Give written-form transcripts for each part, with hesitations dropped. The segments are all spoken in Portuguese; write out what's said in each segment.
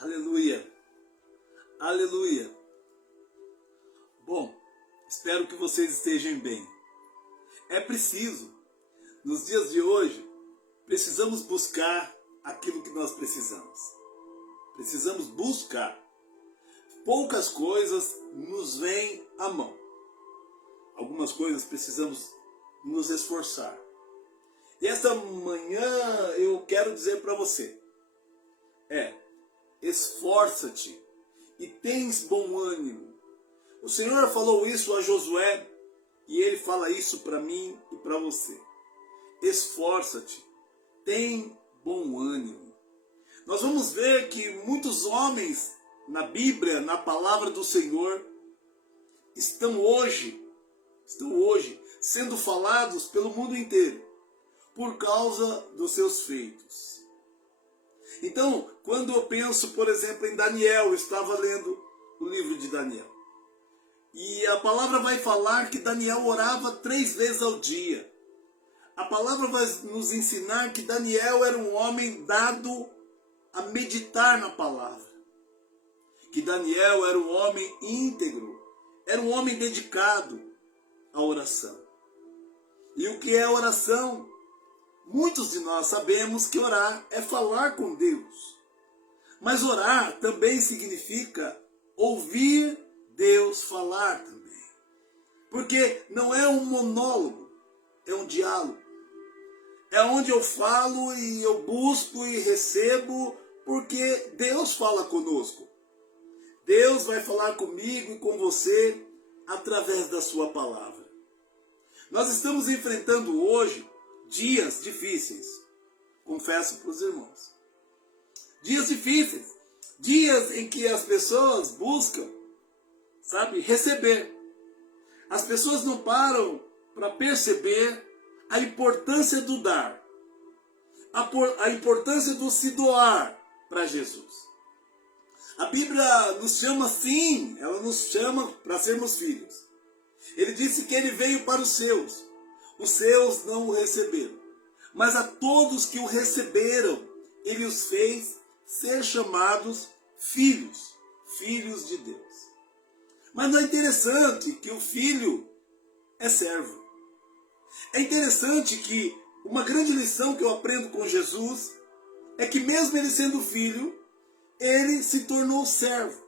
Aleluia, aleluia. Bom, espero que vocês estejam bem. É preciso, nos dias de hoje, precisamos buscar aquilo que nós precisamos. Precisamos buscar. Poucas coisas nos vêm à mão. Algumas coisas precisamos nos esforçar. E esta manhã eu quero dizer para você, esforça-te e tens bom ânimo. O Senhor falou isso a Josué e Ele fala isso para mim e para você. Esforça-te, tem bom ânimo. Nós vamos ver que muitos homens na Bíblia, na palavra do Senhor, estão hoje sendo falados pelo mundo inteiro por causa dos seus feitos. Então, quando eu penso, por exemplo, em Daniel, eu estava lendo o livro de Daniel. E a palavra vai falar que Daniel orava 3 vezes ao dia. A palavra vai nos ensinar que Daniel era um homem dado a meditar na palavra. Que Daniel era um homem íntegro, era um homem dedicado à oração. E o que é oração? Muitos de nós sabemos que orar é falar com Deus. Mas orar também significa ouvir Deus falar também. Porque não é um monólogo, é um diálogo. É onde eu falo e eu busco e recebo, porque Deus fala conosco. Deus vai falar comigo e com você através da sua palavra. Nós estamos enfrentando hoje dias difíceis, confesso para os irmãos. Dias difíceis, dias em que as pessoas buscam, receber. As pessoas não param para perceber a importância do dar, a importância do se doar para Jesus. A Bíblia nos chama sim, ela nos chama para sermos filhos. Ele disse que ele veio para os seus não o receberam. Mas a todos que o receberam, ele os fez ser chamados filhos, filhos de Deus. Mas não é interessante que o filho é servo. É interessante que uma grande lição que eu aprendo com Jesus é que mesmo ele sendo filho, ele se tornou servo.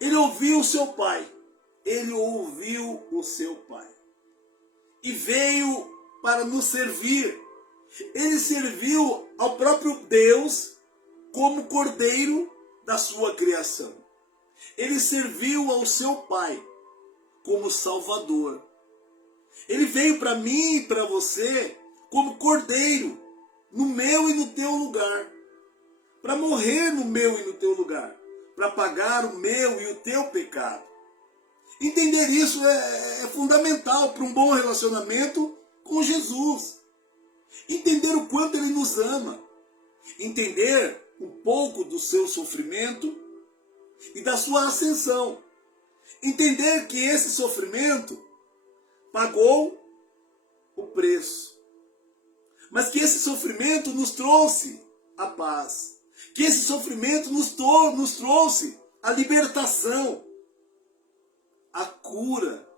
Ele ouviu o seu pai. Ele ouviu o seu pai. E veio para nos servir. Ele serviu ao próprio Deus como cordeiro da sua criação. Ele serviu ao seu pai como salvador. Ele veio para mim e para você como cordeiro no meu e no teu lugar. Para morrer no meu e no teu lugar. Para pagar o meu e o teu pecado. Entender isso é fundamental para um bom relacionamento com Jesus. Entender o quanto Ele nos ama. Entender um pouco do seu sofrimento e da sua ascensão. Entender que esse sofrimento pagou o preço. Mas que esse sofrimento nos trouxe a paz. Que esse sofrimento nos trouxe a libertação. A cura.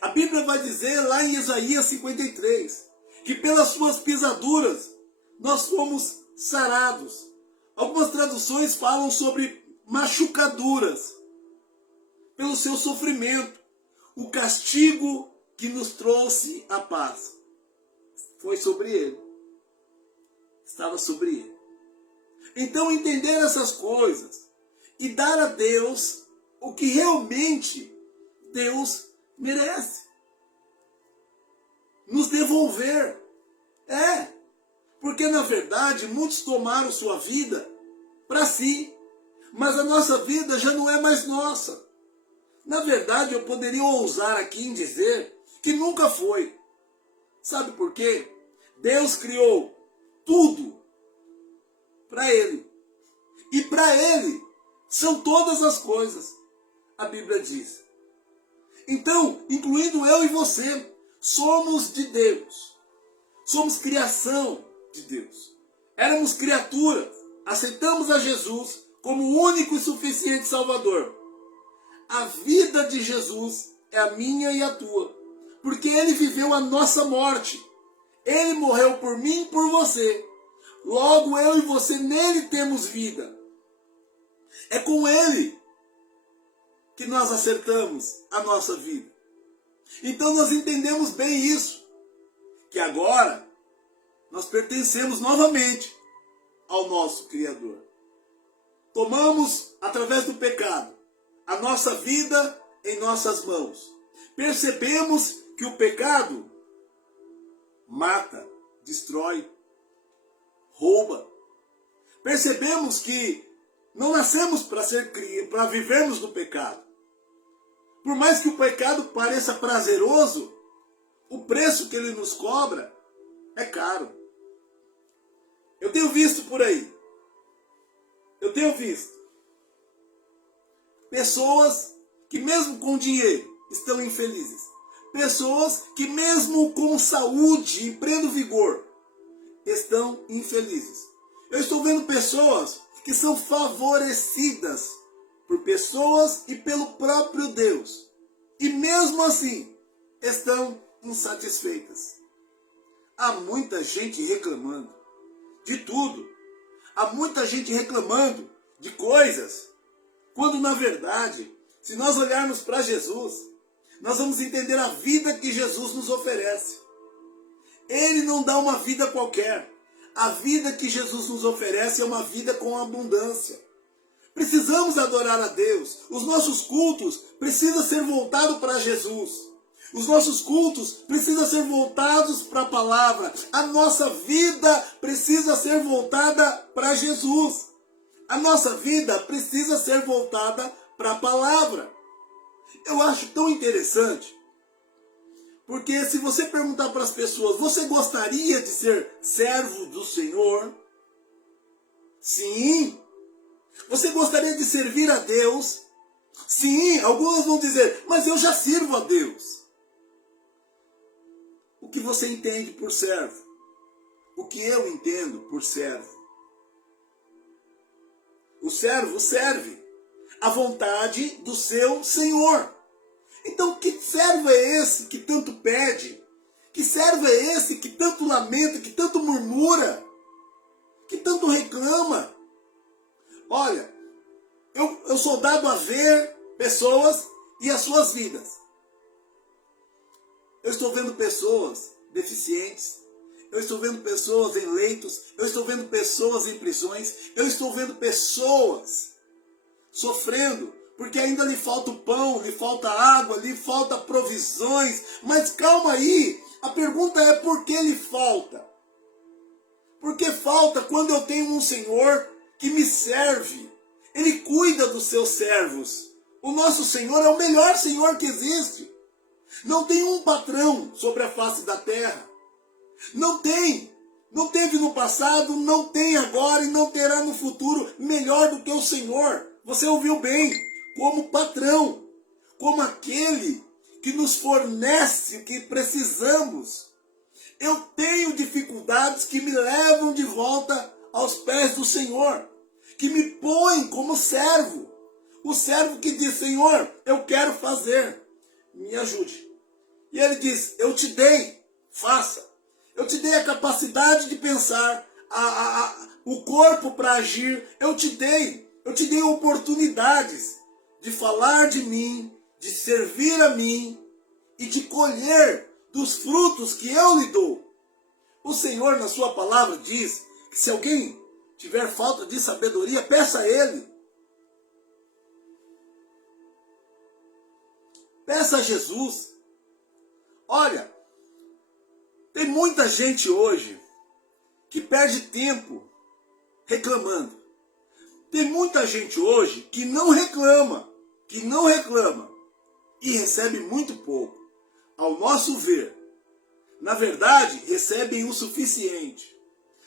A Bíblia vai dizer lá em Isaías 53 que pelas suas pisaduras nós fomos sarados. Algumas traduções falam sobre machucaduras pelo seu sofrimento. O castigo que nos trouxe a paz foi sobre ele. Estava sobre ele. Então entender essas coisas e dar a Deus o que realmente Deus merece. Nos devolver. Porque na verdade muitos tomaram sua vida para si. Mas a nossa vida já não é mais nossa. Na verdade eu poderia ousar aqui em dizer que nunca foi. Sabe por quê? Deus criou tudo para Ele. E para Ele são todas as coisas. A Bíblia diz. Então, incluindo eu e você, somos de Deus. Somos criação de Deus. Éramos criaturas, aceitamos a Jesus, como único e suficiente Salvador. A vida de Jesus é a minha e a tua, porque ele viveu a nossa morte. Ele morreu por mim e por você. Logo, eu e você nele temos vida. É com ele que nós acertamos a nossa vida. Então nós entendemos bem isso, que agora nós pertencemos novamente ao nosso Criador. Tomamos, através do pecado, a nossa vida em nossas mãos. Percebemos que o pecado mata, destrói, rouba. Percebemos que não nascemos para vivermos no pecado. Por mais que o pecado pareça prazeroso, o preço que ele nos cobra é caro. Eu tenho visto por aí. Eu tenho visto pessoas que mesmo com dinheiro estão infelizes. Pessoas que mesmo com saúde e pleno vigor estão infelizes. Eu estou vendo pessoas que são favorecidas por pessoas e pelo próprio Deus. E mesmo assim estão insatisfeitas. Há muita gente reclamando de tudo. Há muita gente reclamando de coisas. Quando na verdade, se nós olharmos para Jesus, nós vamos entender a vida que Jesus nos oferece. Ele não dá uma vida qualquer. A vida que Jesus nos oferece é uma vida com abundância. Precisamos adorar a Deus. Os nossos cultos precisam ser voltados para Jesus. Os nossos cultos precisam ser voltados para a palavra. A nossa vida precisa ser voltada para Jesus. A nossa vida precisa ser voltada para a palavra. Eu acho tão interessante, porque se você perguntar para as pessoas, você gostaria de ser servo do Senhor? Sim. Você gostaria de servir a Deus? Sim. Alguns vão dizer, mas eu já sirvo a Deus. O que você entende por servo? O que eu entendo por servo? O servo serve à vontade do seu Senhor. Então, que servo é esse que tanto pede? Que servo é esse que tanto lamenta, que tanto murmura, que tanto reclama? Olha, eu sou dado a ver pessoas e as suas vidas. Eu estou vendo pessoas deficientes. Eu estou vendo pessoas em leitos. Eu estou vendo pessoas em prisões. Eu estou vendo pessoas sofrendo, porque ainda lhe falta o pão, lhe falta água, lhe falta provisões. Mas calma aí, a pergunta é por que lhe falta? Por que falta quando eu tenho um Senhor que me serve? Ele cuida dos seus servos. O nosso Senhor é o melhor Senhor que existe. Não tem um patrão sobre a face da terra. Não tem. Não teve no passado, não tem agora e não terá no futuro melhor do que o Senhor. Você ouviu bem, como patrão, como aquele que nos fornece o que precisamos. Eu tenho dificuldades que me levam de volta aos pés do Senhor, que me põem como servo. O servo que diz, Senhor, eu quero fazer, me ajude. E ele diz, eu te dei, faça. Eu te dei a capacidade de pensar, o corpo para agir, eu te dei oportunidades de falar de mim, de servir a mim e de colher dos frutos que eu lhe dou. O Senhor, na sua palavra, diz que se alguém tiver falta de sabedoria, peça a Ele. Peça a Jesus. Olha, tem muita gente hoje que perde tempo reclamando. Tem muita gente hoje que não reclama e recebe muito pouco. Ao nosso ver, na verdade, recebem o suficiente.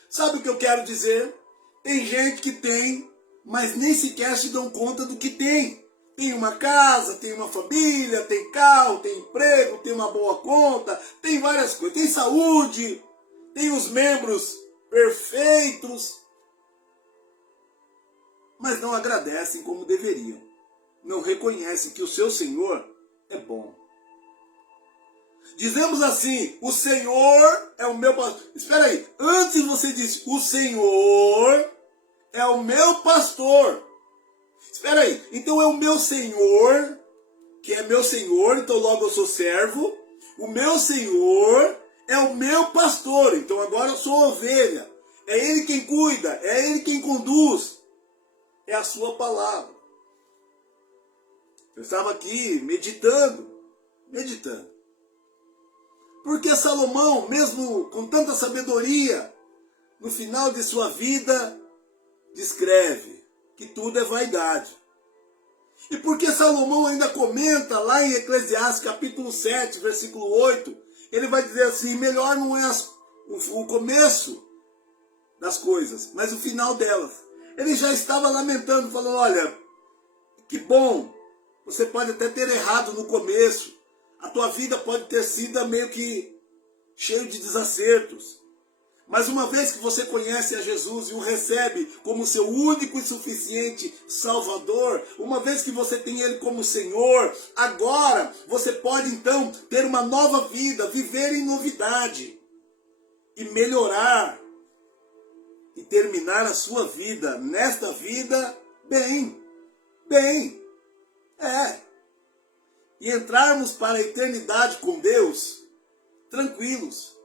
Sabe o que eu quero dizer? Tem gente que tem, mas nem sequer se dão conta do que tem. Tem uma casa, tem uma família, tem carro, tem emprego, tem uma boa conta, tem várias coisas. Tem saúde, tem os membros perfeitos. mas não agradecem como deveriam. Não reconhecem que o seu Senhor é bom. Dizemos assim, o Senhor é o meu pastor. Espera aí, antes você disse, o Senhor é o meu pastor. Espera aí, então é o meu Senhor, que é meu Senhor, então logo eu sou servo. O meu Senhor é o meu pastor, então agora eu sou ovelha. É Ele quem cuida, é Ele quem conduz. É a sua palavra. Eu estava aqui meditando. Porque Salomão, mesmo com tanta sabedoria, no final de sua vida, descreve que tudo é vaidade. E porque Salomão ainda comenta lá em Eclesiastes capítulo 7, versículo 8, ele vai dizer assim, melhor não é o começo das coisas, mas o final delas. Ele já estava lamentando, falando, olha, que bom, você pode até ter errado no começo, a tua vida pode ter sido meio que cheio de desacertos. Mas uma vez que você conhece a Jesus e o recebe como seu único e suficiente Salvador, uma vez que você tem Ele como Senhor, agora você pode então ter uma nova vida, viver em novidade e melhorar e terminar a sua vida, nesta vida, bem. E entrarmos para a eternidade com Deus, tranquilos.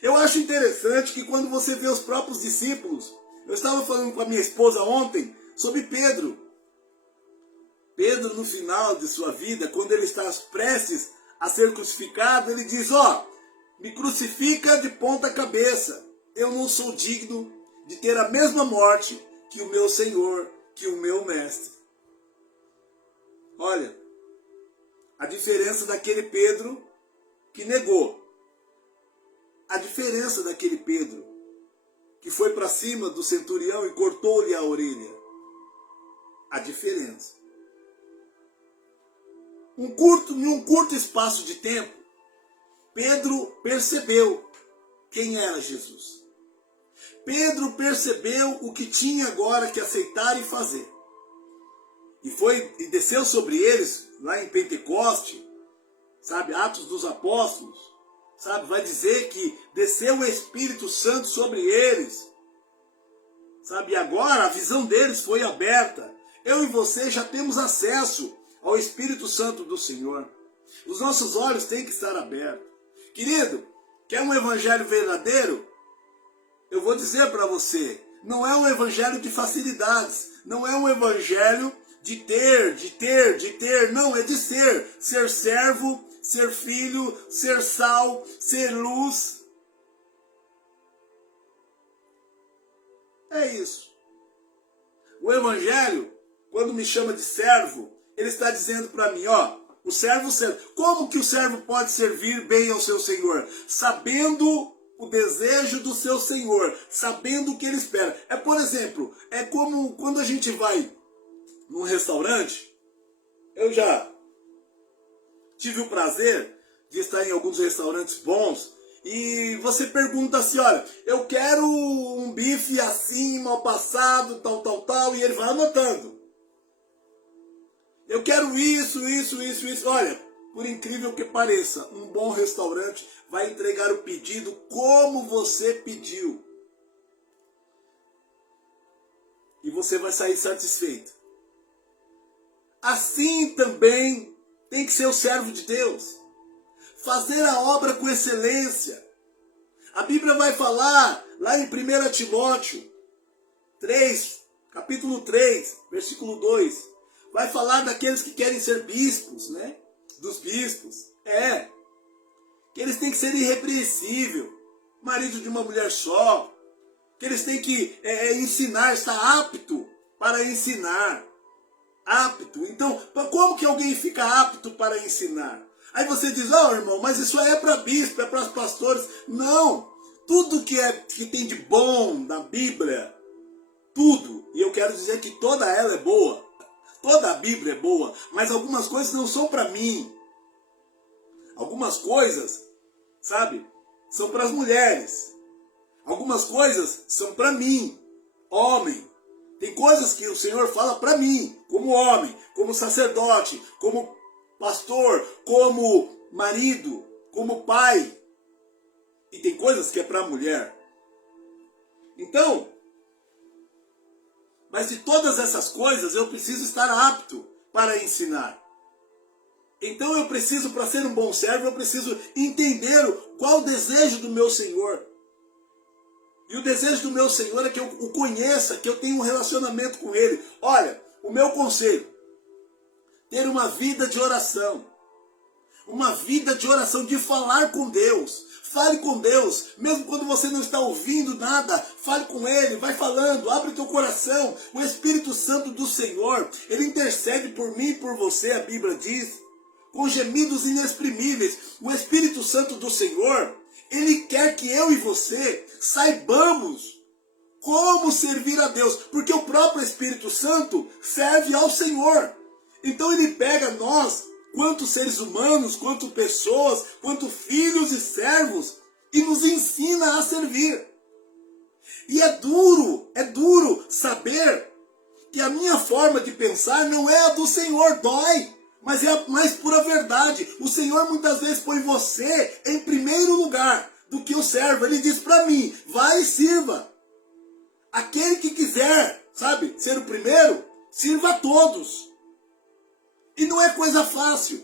Eu acho interessante que quando você vê os próprios discípulos, eu estava falando com a minha esposa ontem sobre Pedro. Pedro, no final de sua vida, quando ele está prestes a ser crucificado, ele diz, me crucifica de ponta cabeça. Eu não sou digno de ter a mesma morte que o meu Senhor, que o meu Mestre. Olha, a diferença daquele Pedro que negou. A diferença daquele Pedro que foi para cima do centurião e cortou-lhe a orelha. A diferença. Em um curto espaço de tempo, Pedro percebeu quem era Jesus. Pedro percebeu o que tinha agora que aceitar e fazer. E desceu sobre eles, lá em Pentecoste, sabe, Atos dos Apóstolos, sabe, vai dizer que desceu o Espírito Santo sobre eles, sabe, e agora a visão deles foi aberta. Eu e você já temos acesso ao Espírito Santo do Senhor. Os nossos olhos têm que estar abertos. Querido, quer um evangelho verdadeiro? Eu vou dizer para você, não é um evangelho de facilidades, não é um evangelho de ter, não, é de ser servo, ser filho, ser sal, ser luz. É isso. O evangelho, quando me chama de servo, ele está dizendo para mim, o servo serve. Como que o servo pode servir bem ao seu Senhor? Sabendo o desejo do seu Senhor, sabendo o que ele espera. Por exemplo, é como quando a gente vai num restaurante. Eu já tive o prazer de estar em alguns restaurantes bons e você pergunta assim, olha, eu quero um bife assim, mal passado, tal, e ele vai anotando. Eu quero isso. Olha, por incrível que pareça, um bom restaurante vai entregar o pedido como você pediu. E você vai sair satisfeito. Assim também tem que ser o servo de Deus. Fazer a obra com excelência. A Bíblia vai falar lá em 1 Timóteo 3, capítulo 3, versículo 2. Vai falar daqueles que querem ser bispos, né? Dos bispos. Que eles têm que ser irrepreensível. Marido de uma mulher só. Que eles têm que ensinar, estar apto para ensinar. Apto. Então, como que alguém fica apto para ensinar? Aí você diz, irmão, mas isso aí é para bispo, é para os pastores. Não. Tudo que tem de bom na Bíblia, tudo, e eu quero dizer que toda ela é boa. Toda a Bíblia é boa, mas algumas coisas não são para mim. Algumas coisas, sabe, são para as mulheres. Algumas coisas são para mim, homem. Tem coisas que o Senhor fala para mim, como homem, como sacerdote, como pastor, como marido, como pai. E tem coisas que é para a mulher. Então, mas de todas essas coisas eu preciso estar apto para ensinar. Então eu preciso, para ser um bom servo, eu preciso entender qual o desejo do meu Senhor. E o desejo do meu Senhor é que eu o conheça, que eu tenha um relacionamento com Ele. Olha, o meu conselho, ter uma vida de oração. Uma vida de oração, de falar com Deus. Fale com Deus, mesmo quando você não está ouvindo nada, fale com Ele, vai falando, abre o teu coração. O Espírito Santo do Senhor, Ele intercede por mim e por você, a Bíblia diz, com gemidos inexprimíveis. O Espírito Santo do Senhor, Ele quer que eu e você saibamos como servir a Deus, porque o próprio Espírito Santo serve ao Senhor. Então Ele pega nós, quanto seres humanos, quanto pessoas, quanto filhos e servos, e nos ensina a servir. E é duro saber que a minha forma de pensar não é a do Senhor, dói, mas é a mais pura verdade. O Senhor muitas vezes põe você em primeiro lugar do que o servo. Ele diz para mim, vai e sirva. Aquele que quiser, sabe, ser o primeiro, sirva a todos. E não é coisa fácil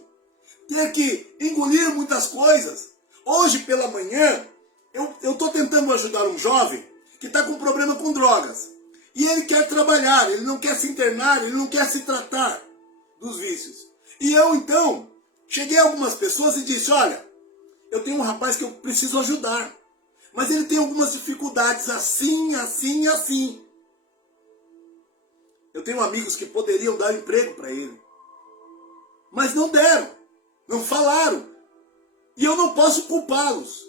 ter que engolir muitas coisas. Hoje pela manhã, eu estou tentando ajudar um jovem que está com problema com drogas. E ele quer trabalhar, ele não quer se internar, ele não quer se tratar dos vícios. E eu então, cheguei a algumas pessoas e disse, olha, eu tenho um rapaz que eu preciso ajudar. Mas ele tem algumas dificuldades assim, assim e assim. Eu tenho amigos que poderiam dar emprego para ele. Mas não deram, não falaram. E eu não posso culpá-los.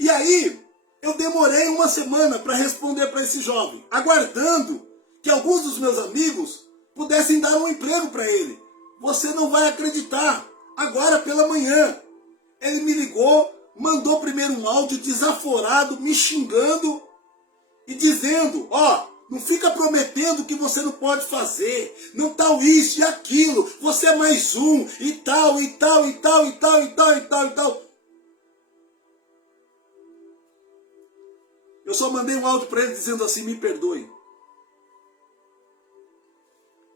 E aí, eu demorei uma semana para responder para esse jovem, aguardando que alguns dos meus amigos pudessem dar um emprego para ele. Você não vai acreditar. Agora pela manhã, ele me ligou, mandou primeiro um áudio desaforado, me xingando e dizendo, ó, não fica prometendo que você não pode fazer, não tal isso e aquilo, você é mais um, e tal, e tal, e tal, e tal, e tal, e tal, e tal. Eu só mandei um áudio para ele dizendo assim, me perdoe.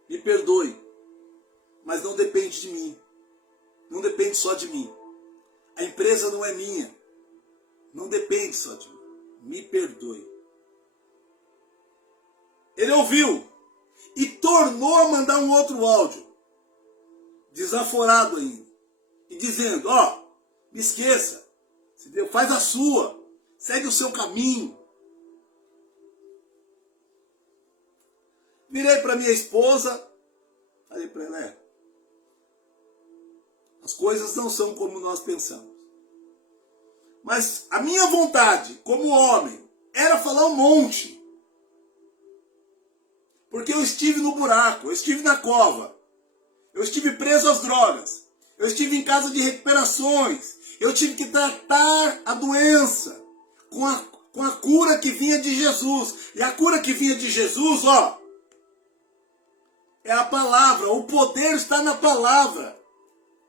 Me perdoe, mas não depende de mim, não depende só de mim. A empresa não é minha, não depende só de mim, me perdoe. Ele ouviu e tornou a mandar um outro áudio, desaforado ainda, e dizendo, ó, me esqueça, faz a sua, segue o seu caminho. Virei para minha esposa, falei para ela, as coisas não são como nós pensamos. Mas a minha vontade, como homem, era falar um monte. Porque eu estive no buraco, eu estive na cova, eu estive preso às drogas, eu estive em casa de recuperações, eu tive que tratar a doença com a cura que vinha de Jesus. E a cura que vinha de Jesus, ó, é a palavra, o poder está na palavra.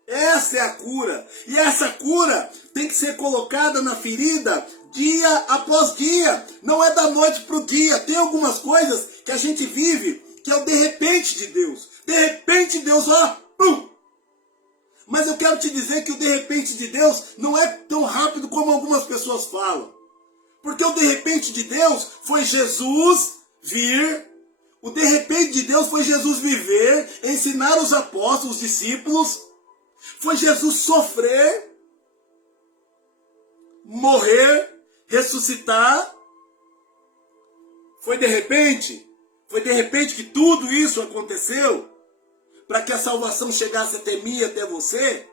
Essa é a cura. E essa cura tem que ser colocada na ferida dia após dia. Não é da noite para o dia. Tem algumas coisas que a gente vive que é o de repente de Deus. De repente Deus, ó, pum. Mas eu quero te dizer que o de repente de Deus não é tão rápido como algumas pessoas falam. Porque o de repente de Deus foi Jesus vir. O de repente de Deus foi Jesus viver, ensinar os apóstolos, os discípulos. Foi Jesus sofrer, morrer, ressuscitar. Foi de repente que tudo isso aconteceu para que a salvação chegasse até mim e até você.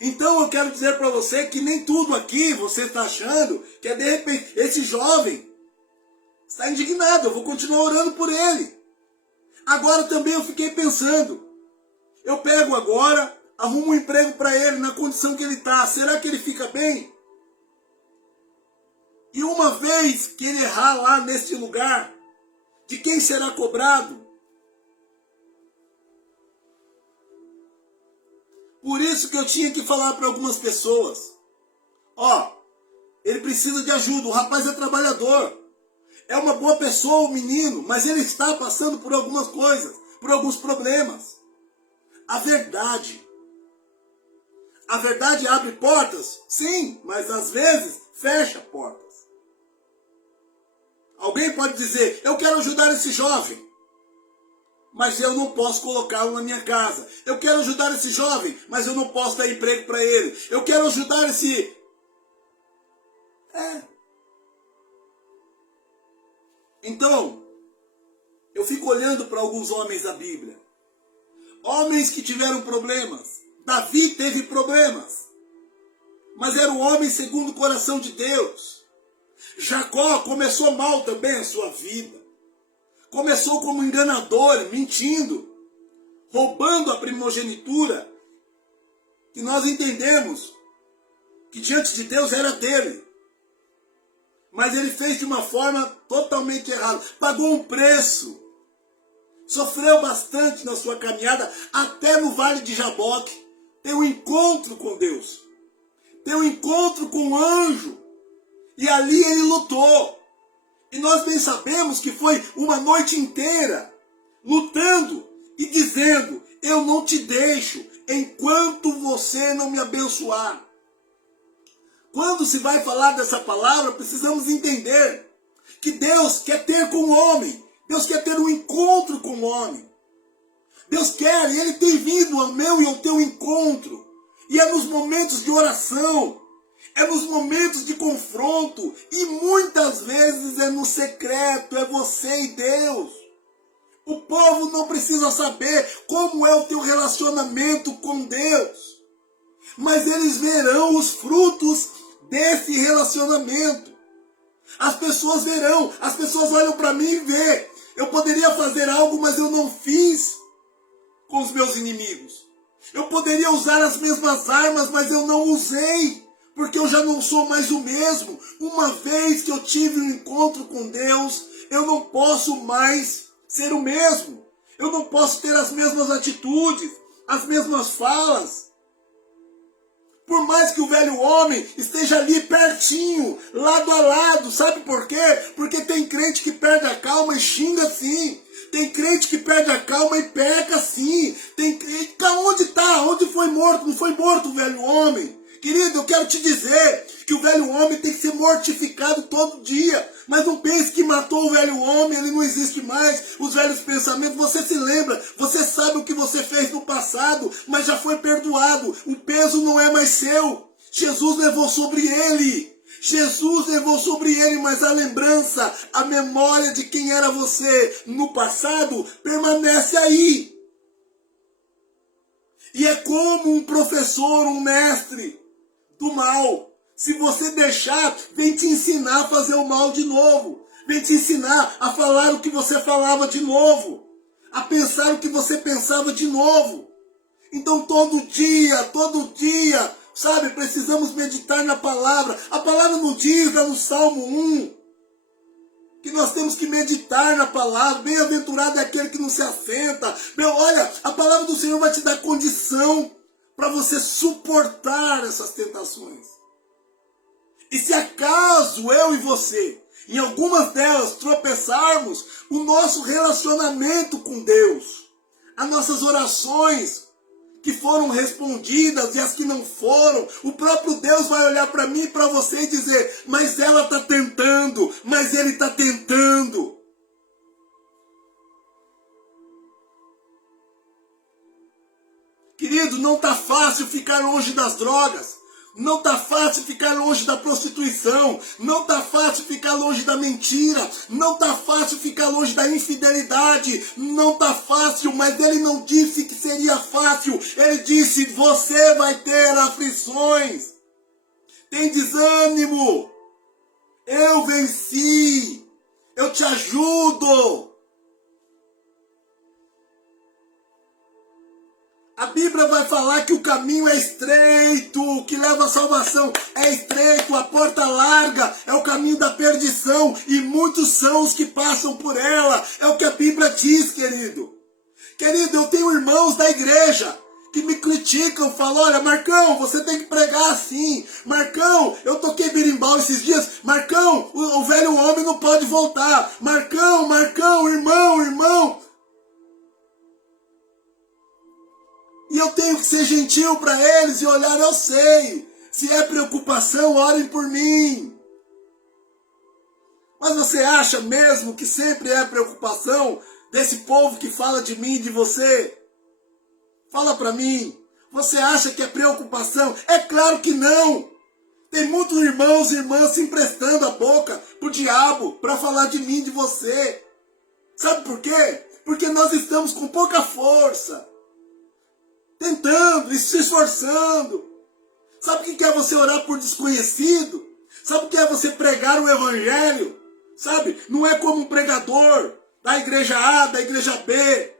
Então eu quero dizer para você que nem tudo aqui você está achando que é de repente. Esse jovem está indignado, eu vou continuar orando por ele. Agora também eu fiquei pensando, eu pego agora, arrumo um emprego para ele na condição que ele está. Será que ele fica bem? E uma vez que ele errar lá neste lugar, De quem será cobrado? Por isso que eu tinha que falar para algumas pessoas. Ó, ele precisa de ajuda, o rapaz é trabalhador. É uma boa pessoa, o menino, mas ele está passando por algumas coisas, por alguns problemas. A verdade abre portas? Sim, mas às vezes fecha portas. Alguém pode dizer, eu quero ajudar esse jovem, mas eu não posso colocá-lo na minha casa. Eu quero ajudar esse jovem, mas eu não posso dar emprego para ele. Eu quero ajudar esse... Então, eu fico olhando para alguns homens da Bíblia. Homens que tiveram problemas. Davi teve problemas, mas era um homem segundo o coração de Deus. Jacó começou mal também a sua vida. Começou como enganador, mentindo, roubando a primogenitura, que nós entendemos que diante de Deus era dele. Mas ele fez de uma forma totalmente errada. Pagou um preço. Sofreu bastante na sua caminhada, até no Vale de Jaboque. Tem um encontro com Deus. Tem um encontro com o anjo. E ali ele lutou. E nós bem sabemos que foi uma noite inteira lutando e dizendo, eu não te deixo enquanto você não me abençoar. Quando se vai falar dessa palavra, precisamos entender que Deus quer ter com o homem. Deus quer ter um encontro com o homem. Deus quer, e Ele tem vindo ao meu e ao teu encontro. E é nos momentos de oração, é nos momentos de confronto, e muitas vezes é no secreto, é você e Deus. O povo não precisa saber como é o teu relacionamento com Deus, mas eles verão os frutos desse relacionamento. As pessoas verão, as pessoas olham para mim e vê. Eu poderia fazer algo, mas eu não fiz com os meus inimigos. Eu poderia usar as mesmas armas, mas eu não usei, porque eu já não sou mais o mesmo. Uma vez que eu tive um encontro com Deus, eu não posso mais ser o mesmo. Eu não posso ter as mesmas atitudes, as mesmas falas. Por mais que o velho homem esteja ali pertinho, lado a lado, sabe por quê? Porque tem crente que perde a calma e xinga sim. Tem crente que perde a calma e peca sim. Tem crente... Onde está? Onde foi morto? Não foi morto o velho homem. Querido, eu quero te dizer que o velho homem tem que ser mortificado todo dia. Mas não pense que matou o velho homem, ele não existe mais. Os velhos pensamentos, você se lembra, você sabe o que você fez no passado, mas já foi perdoado. O peso não é mais seu. Jesus levou sobre ele. Jesus levou sobre ele, mas a lembrança, a memória de quem era você no passado permanece aí. E é como um professor, um mestre do mal. Se você deixar, vem te ensinar a fazer o mal de novo. Vem te ensinar a falar o que você falava de novo. A pensar o que você pensava de novo. Então todo dia, sabe, precisamos meditar na palavra. A palavra nos diz lá no Salmo 1, que nós temos que meditar na palavra. Bem-aventurado é aquele que não se assenta. Olha, a palavra do Senhor vai te dar condição para você suportar essas tentações. E se acaso eu e você, em algumas delas, tropeçarmos, o nosso relacionamento com Deus, as nossas orações que foram respondidas e as que não foram, o próprio Deus vai olhar para mim e para você e dizer, mas ela está tentando, mas ele está tentando. Querido, não está fácil ficar longe das drogas. Não está fácil ficar longe da prostituição. Não está fácil ficar longe da mentira. Não está fácil ficar longe da infidelidade. Não está fácil, mas ele não disse que seria fácil. Ele disse, você vai ter aflições. Tem desânimo. Eu venci. Eu te ajudo. A Bíblia vai falar que o caminho é estreito, que leva à salvação é estreito, a porta larga é o caminho da perdição e muitos são os que passam por ela. É o que a Bíblia diz, querido. Querido, eu tenho irmãos da igreja que me criticam, falam, olha, Marcão, você tem que pregar assim. Marcão, eu toquei berimbau esses dias. Marcão, o velho homem não pode voltar. Marcão, irmão. E eu tenho que ser gentil para eles e olhar, eu sei. Se é preocupação, orem por mim. Mas você acha mesmo que sempre é preocupação desse povo que fala de mim e de você? Fala para mim. Você acha que é preocupação? É claro que não. Tem muitos irmãos e irmãs se emprestando a boca pro diabo para falar de mim e de você. Sabe por quê? Porque nós estamos com pouca força. Tentando e se esforçando. Sabe o que é você orar por desconhecido? Sabe o que é você pregar o evangelho? Sabe? Não é como um pregador da igreja A, da igreja B,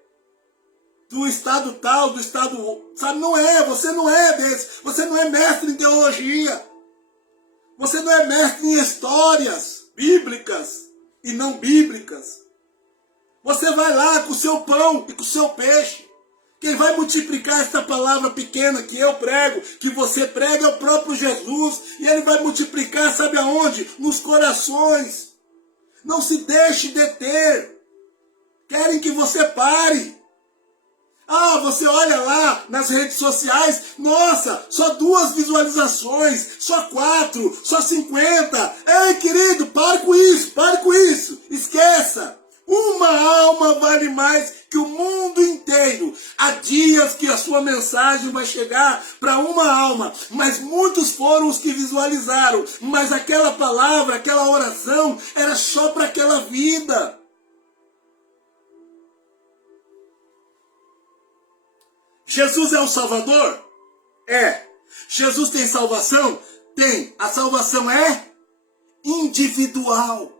do estado tal, do estado... Sabe? Não é. Você não é desse. Você não é mestre em teologia. Você não é mestre em histórias bíblicas e não bíblicas. Você vai lá com o seu pão e com o seu peixe. Quem vai multiplicar esta palavra pequena que eu prego, que você prega, é o próprio Jesus. E ele vai multiplicar, sabe aonde? Nos corações. Não se deixe deter. Querem que você pare. Ah, você olha lá nas redes sociais, nossa, só 2 visualizações, só 4, só 50. Ei, querido, pare com isso, esqueça. Uma alma vale mais que o mundo inteiro. Há dias que a sua mensagem vai chegar para uma alma, mas muitos foram os que visualizaram. Mas aquela palavra, aquela oração, era só para aquela vida. Jesus é o Salvador? É. Jesus tem salvação? Tem. A salvação é individual.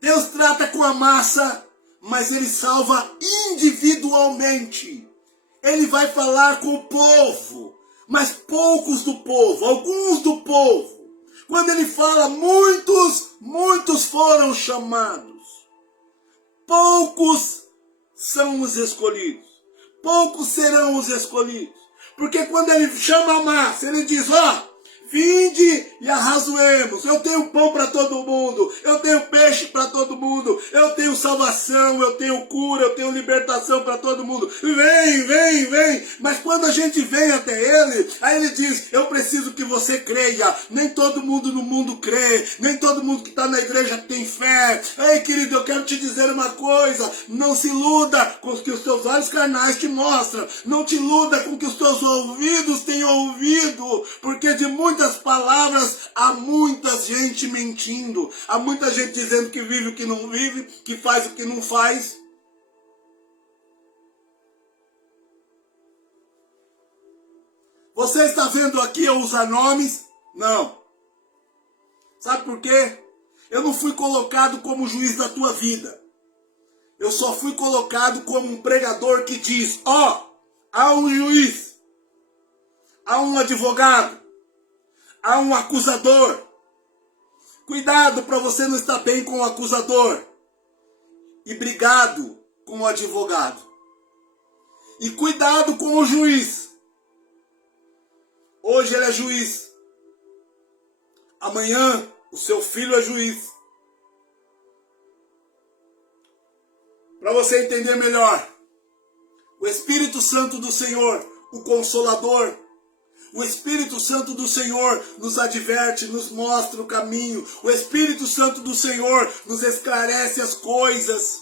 Deus trata com a massa, mas ele salva individualmente. Ele vai falar com o povo, mas poucos do povo, alguns do povo. Quando ele fala muitos foram chamados. Poucos são os escolhidos. Poucos serão os escolhidos. Porque quando ele chama a massa, ele diz, ó, vinde e arrazoemos. Eu tenho pão para todo mundo. Eu tenho peixe para todo mundo. Eu tenho salvação, eu tenho cura, eu tenho libertação para todo mundo. Vem. Mas quando a gente vem até ele, aí ele diz, eu preciso que você creia. Nem todo mundo no mundo crê. Nem todo mundo que está na igreja tem fé. Ei, querido, eu quero te dizer uma coisa. Não se iluda com o que os teus olhos carnais te mostram. Não te iluda com o que os teus ouvidos têm ouvido. Porque de muitas palavras, há muita gente mentindo, há muita gente dizendo que vive o que não vive, que faz o que não faz. Você está vendo aqui eu usar nomes? Não. Sabe por quê? Eu não fui colocado como juiz da tua vida. Eu só fui colocado como um pregador que diz, ó, há um juiz, há um advogado, há um acusador. Cuidado para você não estar bem com o acusador. E brigado com o advogado. E cuidado com o juiz. Hoje ele é juiz. Amanhã o seu filho é juiz. Para você entender melhor, o Espírito Santo do Senhor, o Consolador, o Espírito Santo do Senhor nos adverte, nos mostra o caminho. O Espírito Santo do Senhor nos esclarece as coisas.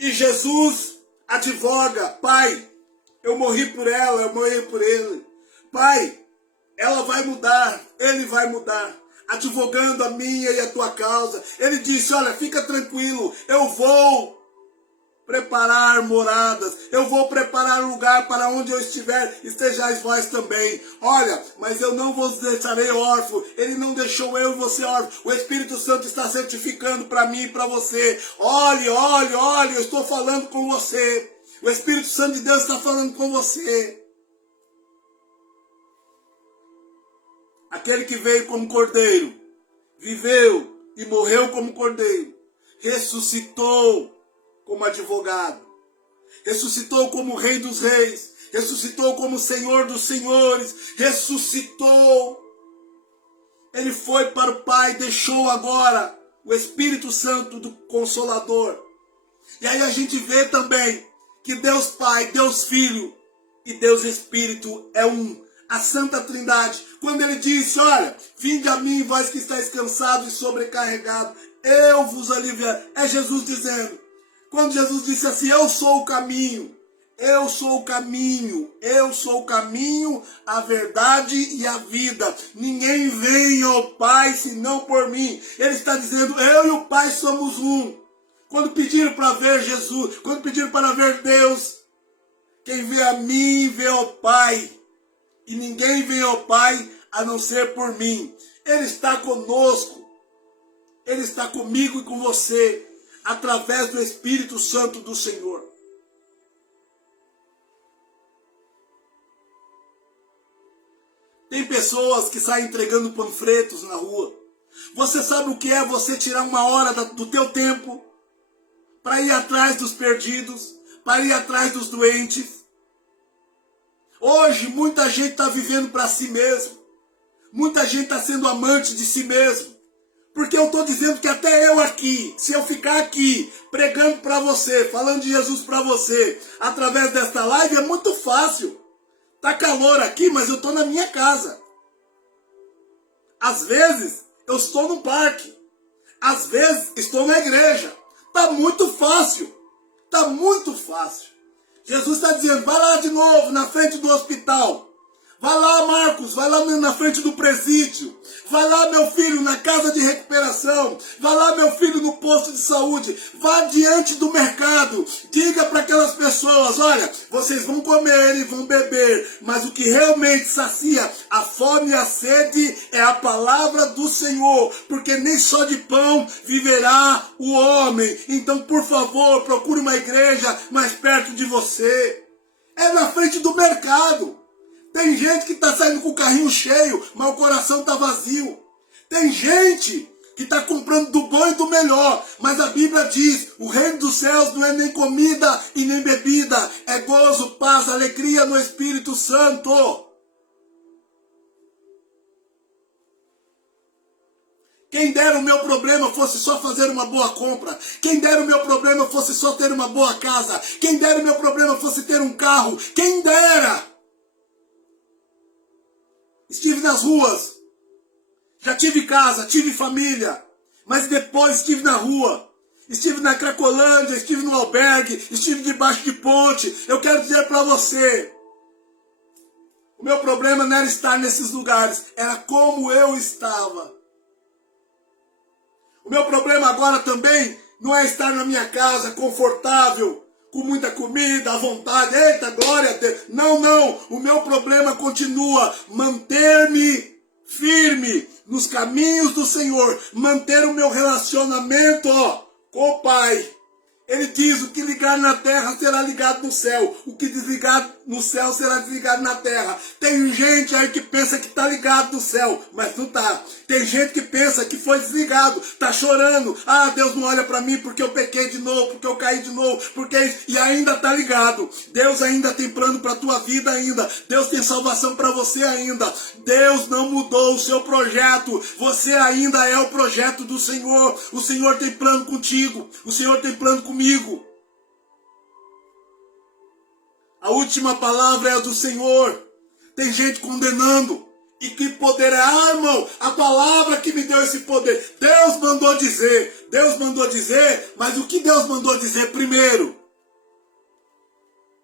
E Jesus advoga, Pai, eu morri por ela, eu morri por ele. Pai, ela vai mudar, ele vai mudar. Advogando a minha e a tua causa. Ele disse, olha, fica tranquilo, eu vou preparar moradas, eu vou preparar lugar para onde eu estiver, estejais vós também. Olha, mas eu não vos deixarei órfão, ele não deixou eu e você órfão, o Espírito Santo está certificando para mim e para você. Olhe, eu estou falando com você. O Espírito Santo de Deus está falando com você. Aquele que veio como cordeiro, viveu e morreu como cordeiro, ressuscitou como advogado, ressuscitou como Rei dos Reis, ressuscitou como Senhor dos Senhores, ressuscitou. Ele foi para o Pai, deixou agora o Espírito Santo do Consolador. E aí a gente vê também que Deus Pai, Deus Filho e Deus Espírito é um. A Santa Trindade, quando ele disse, olha, vinde a mim, vós que estáis cansados e sobrecarregados, eu vos aliviarei. É Jesus dizendo. Quando Jesus disse assim, eu sou o caminho, eu sou o caminho, eu sou o caminho, a verdade e a vida. Ninguém vem ao Pai senão por mim. Ele está dizendo, eu e o Pai somos um. Quando pediram para ver Jesus, quando pediram para ver Deus, quem vê a mim, vê ao Pai. E ninguém vem ao Pai a não ser por mim. Ele está conosco. Ele está comigo e com você, através do Espírito Santo do Senhor. Tem pessoas que saem entregando panfletos na rua. Você sabe o que é você tirar uma hora do teu tempo para ir atrás dos perdidos, para ir atrás dos doentes? Hoje muita gente está vivendo para si mesmo. Muita gente está sendo amante de si mesmo. Porque eu estou dizendo que até eu aqui, se eu ficar aqui pregando para você, falando de Jesus para você, através desta live, é muito fácil. Tá calor aqui, mas eu estou na minha casa. Às vezes eu estou no parque. Às vezes estou na igreja. Tá muito fácil. Tá muito fácil. Jesus está dizendo, vai lá de novo, na frente do hospital. Vai lá, Marcos, vai lá na frente do presídio. Vai lá, meu filho, na casa de recuperação. Vai lá, meu filho, no posto de saúde. Vá diante do mercado. Diga para aquelas pessoas, olha, vocês vão comer e vão beber, mas o que realmente sacia a fome e a sede é a palavra do Senhor, porque nem só de pão viverá o homem. Então, por favor, procure uma igreja mais perto de você. É na frente do mercado. Tem gente que está saindo com o carrinho cheio, mas o coração está vazio. Tem gente que está comprando do bom e do melhor, mas a Bíblia diz, o reino dos céus não é nem comida e nem bebida, é gozo, paz, alegria no Espírito Santo. Quem dera o meu problema fosse só fazer uma boa compra. Quem dera o meu problema fosse só ter uma boa casa. Quem dera o meu problema fosse ter um carro. Quem dera! Estive nas ruas, já tive casa, tive família, mas depois estive na rua, estive na Cracolândia, estive no albergue, estive debaixo de ponte. Eu quero dizer para você, o meu problema não era estar nesses lugares, era como eu estava. O meu problema agora também não é estar na minha casa confortável, com muita comida, à vontade, eita, glória a Deus. Não, não, o meu problema continua manter-me firme nos caminhos do Senhor, manter o meu relacionamento com o Pai. Ele diz, o que ligar na terra será ligado no céu, o que desligar no céu será desligado na terra. Tem gente aí que pensa que está ligado no céu, mas não está. Tem gente que pensa que foi desligado, está chorando. Ah, Deus não olha para mim porque eu pequei de novo, porque eu caí de novo, e ainda está ligado. Deus ainda tem plano para a tua vida ainda. Deus tem salvação para você ainda. Deus não mudou o seu projeto. Você ainda é o projeto do Senhor. O Senhor tem plano contigo. O Senhor tem plano comigo. A última palavra é a do Senhor. Tem gente condenando. E que poder é? Ah, irmão, a palavra que me deu esse poder. Deus mandou dizer, mas o que Deus mandou dizer primeiro?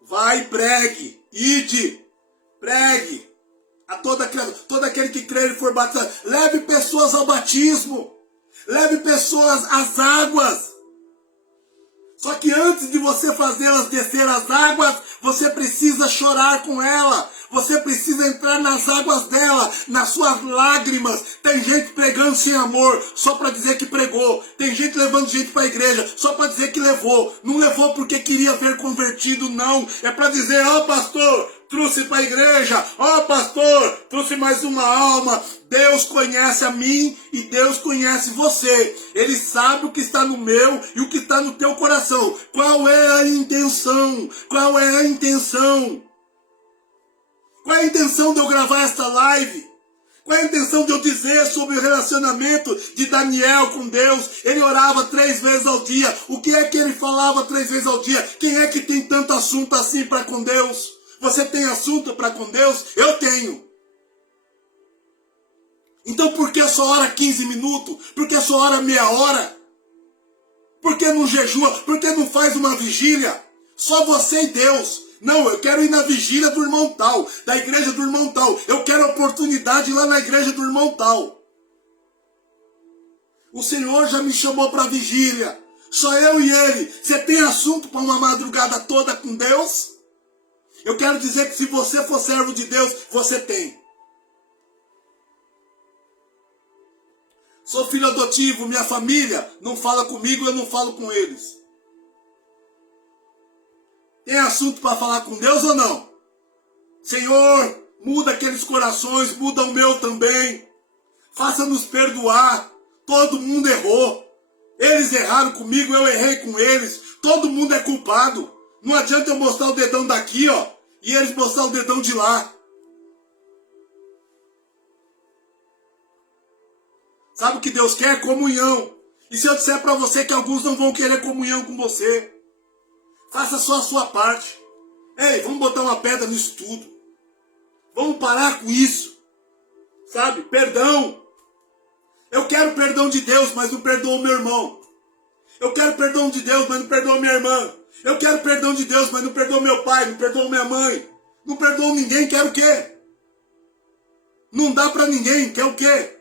Vai e pregue, ide, pregue a todo aquele que crer e for batizado. Leve pessoas ao batismo, leve pessoas às águas. Só que antes de você fazê-las descer as águas, você precisa chorar com ela. Você precisa entrar nas águas dela, nas suas lágrimas. Tem gente pregando sem amor, só para dizer que pregou. Tem gente levando gente para a igreja, só para dizer que levou. Não levou porque queria ver convertido, não. É para dizer, ó pastor, trouxe para a igreja. Ó pastor, trouxe mais uma alma. Deus conhece a mim e Deus conhece você. Ele sabe o que está no meu e o que está no teu coração. Qual é a intenção? Qual é a intenção? Qual é a intenção de eu gravar esta live? Qual é a intenção de eu dizer sobre o relacionamento de Daniel com Deus? Ele orava 3 vezes ao dia. O que é que ele falava 3 vezes ao dia? Quem é que tem tanto assunto assim para com Deus? Você tem assunto para com Deus? Eu tenho. Então por que só ora 15 minutos? Por que só ora meia hora? Por que não jejua? Por que não faz uma vigília? Só você e Deus. Não, eu quero ir na vigília do irmão tal, da igreja do irmão tal. Eu quero oportunidade lá na igreja do irmão tal. O Senhor já me chamou para vigília. Só eu e ele. Você tem assunto para uma madrugada toda com Deus? Eu quero dizer que se você for servo de Deus, você tem. Sou filho adotivo, minha família não fala comigo, eu não falo com eles. Tem assunto para falar com Deus ou não? Senhor, muda aqueles corações, muda o meu também. Faça-nos perdoar. Todo mundo errou. Eles erraram comigo, eu errei com eles. Todo mundo é culpado. Não adianta eu mostrar o dedão daqui, ó, e eles mostrar o dedão de lá. Sabe o que Deus quer? Comunhão. E se eu disser para você que alguns não vão querer comunhão com você? Faça só a sua parte. Ei, vamos botar uma pedra nisso tudo. Vamos parar com isso. Sabe? Perdão. Eu quero perdão de Deus, mas não perdoo meu irmão. Eu quero perdão de Deus, mas não perdoo minha irmã. Eu quero perdão de Deus, mas não perdoo meu pai, não perdoo minha mãe. Não perdoo ninguém, quer o quê? Não dá para ninguém, quer o quê?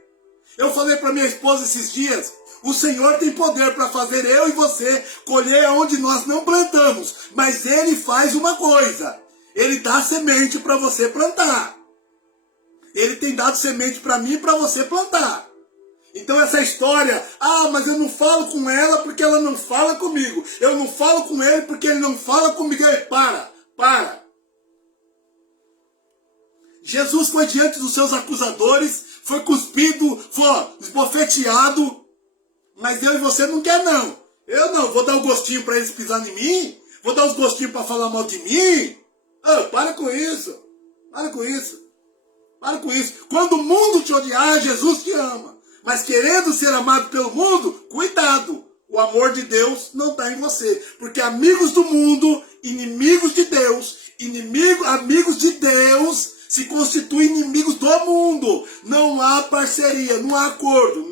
Eu falei para minha esposa esses dias, o Senhor tem poder para fazer eu e você colher onde nós não plantamos. Mas Ele faz uma coisa. Ele dá semente para você plantar. Ele tem dado semente para mim e para você plantar. Então essa história, mas eu não falo com ela porque ela não fala comigo. Eu não falo com ele porque ele não fala comigo. Para. Jesus foi diante dos seus acusadores, foi cuspido, foi esbofeteado. Mas eu e você não quer, não. Eu não, vou dar um gostinho para eles pisarem em mim? Vou dar uns gostinhos para falar mal de mim? Para com isso. Para com isso. Para com isso. Quando o mundo te odiar, Jesus te ama. Mas querendo ser amado pelo mundo, cuidado. O amor de Deus não está em você. Porque amigos do mundo, inimigos de Deus, amigos de Deus, se constituem inimigos do mundo. Não há parceria, não há acordo,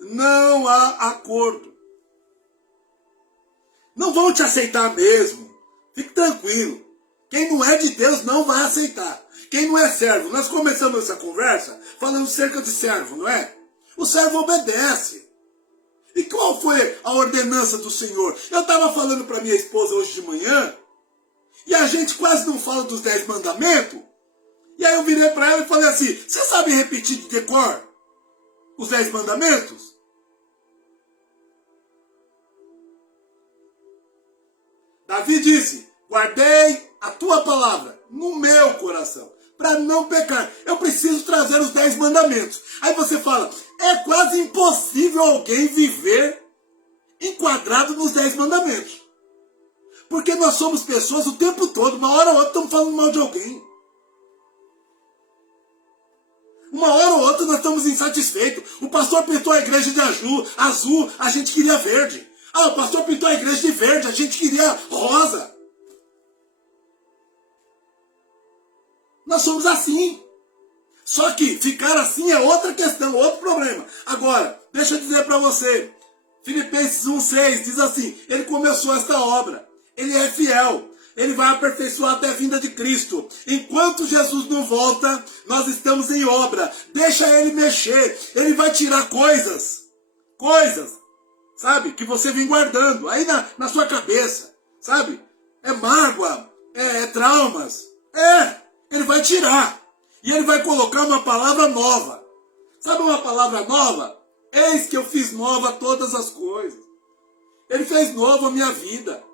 não há acordo. Não vão te aceitar mesmo. Fique tranquilo. Quem não é de Deus não vai aceitar. Quem não é servo. Nós começamos essa conversa falando cerca de servo, não é? O servo obedece. E qual foi a ordenança do Senhor? Eu estava falando para minha esposa hoje de manhã, e a gente quase não fala dos 10 mandamentos. E aí eu virei para ela e falei assim, você sabe repetir de decor os 10 mandamentos? Davi disse, guardei a tua palavra no meu coração, para não pecar. Eu preciso trazer os 10 mandamentos. Aí você fala, é quase impossível alguém viver enquadrado nos 10 mandamentos. Porque nós somos pessoas o tempo todo, uma hora ou outra estamos falando mal de alguém. Uma hora ou outra nós estamos insatisfeitos. O pastor pintou a igreja de azul, a gente queria verde. O pastor pintou a igreja de verde, a gente queria rosa. Nós somos assim. Só que ficar assim é outra questão, outro problema. Agora, deixa eu dizer para você. Filipenses 1,6 diz assim, ele começou esta obra. Ele é fiel. Ele vai aperfeiçoar até a vinda de Cristo. Enquanto Jesus não volta, nós estamos em obra. Deixa ele mexer. Ele vai tirar coisas, sabe, que você vem guardando aí na sua cabeça, sabe? É mágoa, é traumas. Ele Ele vai tirar. E Ele vai colocar uma palavra nova. Sabe uma palavra nova? Eis que eu fiz nova todas as coisas. Ele fez nova a minha vida.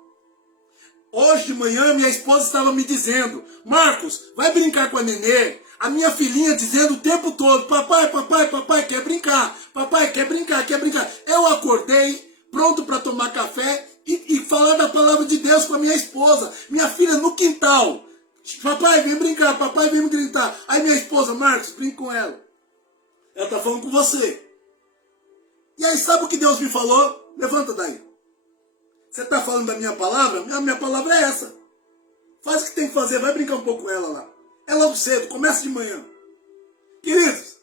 Hoje de manhã minha esposa estava me dizendo: Marcos, vai brincar com a Nenê. A minha filhinha dizendo o tempo todo: papai, papai, papai, quer brincar. Papai, quer brincar, quer brincar. Eu acordei, pronto para tomar café e falar da palavra de Deus com a minha esposa. Minha filha no quintal: papai, vem brincar, papai, vem me gritar. Aí minha esposa: Marcos, brinca com ela. Ela está falando com você. E aí sabe o que Deus me falou? Levanta daí. Você está falando da minha palavra? A minha palavra é essa. Faz o que tem que fazer, vai brincar um pouco com ela lá. É logo cedo, começa de manhã. Queridos,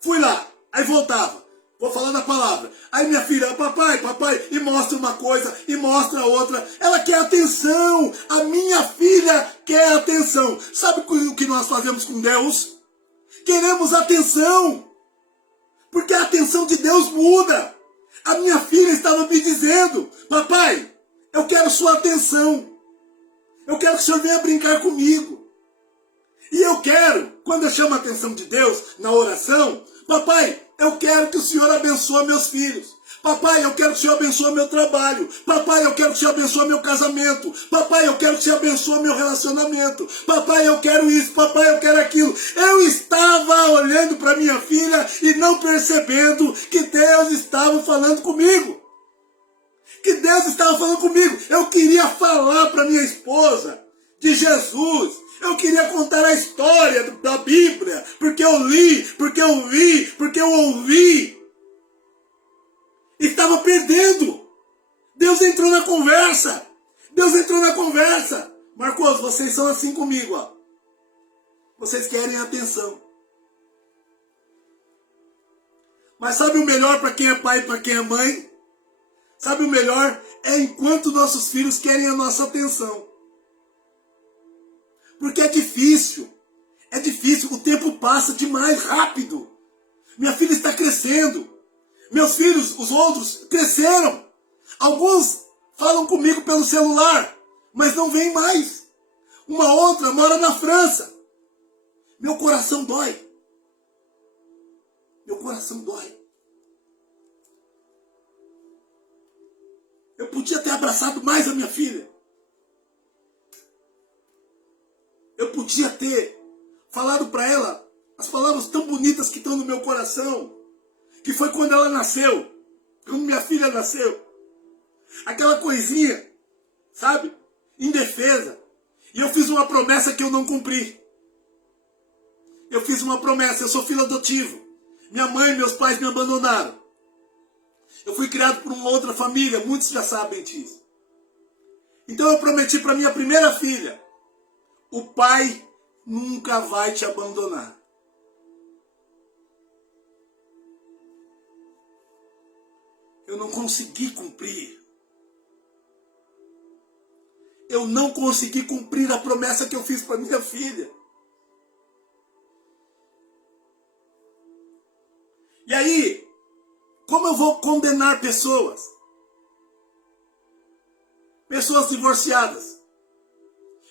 fui lá, aí voltava. Vou falar da palavra. Aí minha filha: papai, papai, e mostra uma coisa, e mostra outra. Ela quer atenção. A minha filha quer atenção. Sabe o que nós fazemos com Deus? Queremos atenção. Porque a atenção de Deus muda. A minha filha estava me dizendo: papai, eu quero sua atenção. Eu quero que o senhor venha brincar comigo. E eu quero, quando eu chamo a atenção de Deus na oração: papai, eu quero que o senhor abençoe meus filhos. Papai, eu quero que o senhor abençoe meu trabalho. Papai, eu quero que o senhor abençoe meu casamento. Papai, eu quero que o senhor abençoe meu relacionamento. Papai, eu quero isso. Papai, eu quero aquilo. Eu estava olhando para minha filha e não percebendo que Deus estava falando comigo. Que Deus estava falando comigo. Eu queria falar para minha esposa de Jesus. Eu queria contar a história da Bíblia. Porque eu li, porque eu vi, porque eu ouvi. Estava perdendo. Deus entrou na conversa. Deus entrou na conversa. Marcos, vocês são assim comigo, ó. Vocês querem atenção. Mas sabe o melhor para quem é pai e para quem é mãe? Sabe o melhor? É enquanto nossos filhos querem a nossa atenção. Porque é difícil. É difícil. O tempo passa demais rápido. Minha filha está crescendo. Meus filhos, os outros, cresceram. Alguns falam comigo pelo celular, mas não vêm mais. Uma outra mora na França. Meu coração dói. Meu coração dói. Eu podia ter abraçado mais a minha filha. Eu podia ter falado para ela as palavras tão bonitas que estão no meu coração. Que foi quando ela nasceu. Quando minha filha nasceu. Aquela coisinha, sabe? Indefesa. E eu fiz uma promessa que eu não cumpri. Eu fiz uma promessa. Eu sou filho adotivo. Minha mãe e meus pais me abandonaram. Eu fui criado por uma outra família. Muitos já sabem disso. Então eu prometi para minha primeira filha: o pai nunca vai te abandonar. Eu não consegui cumprir. Eu não consegui cumprir a promessa que eu fiz para minha filha. E aí, como eu vou condenar pessoas? Pessoas divorciadas.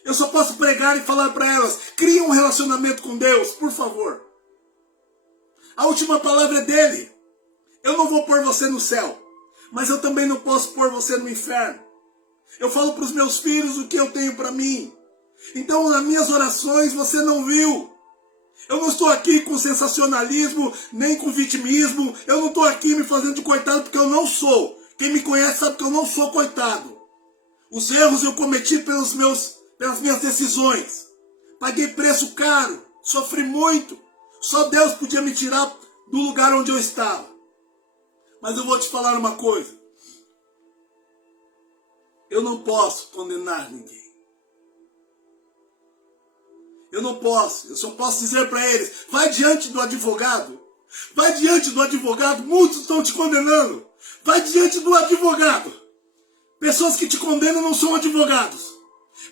Eu só posso pregar e falar para elas: crie um relacionamento com Deus, por favor. A última palavra é dele. Eu não vou pôr você no céu, mas eu também não posso pôr você no inferno. Eu falo para os meus filhos o que eu tenho para mim. Então, nas minhas orações, você não viu. Eu não estou aqui com sensacionalismo, nem com vitimismo. Eu não estou aqui me fazendo de coitado, porque eu não sou. Quem me conhece sabe que eu não sou coitado. Os erros eu cometi pelas minhas decisões. Paguei preço caro. Sofri muito. Só Deus podia me tirar do lugar onde eu estava. Mas eu vou te falar uma coisa. Eu não posso condenar ninguém. Eu não posso. Eu só posso dizer para eles: vai diante do advogado. Vai diante do advogado. Muitos estão te condenando. Vai diante do advogado. Pessoas que te condenam não são advogados.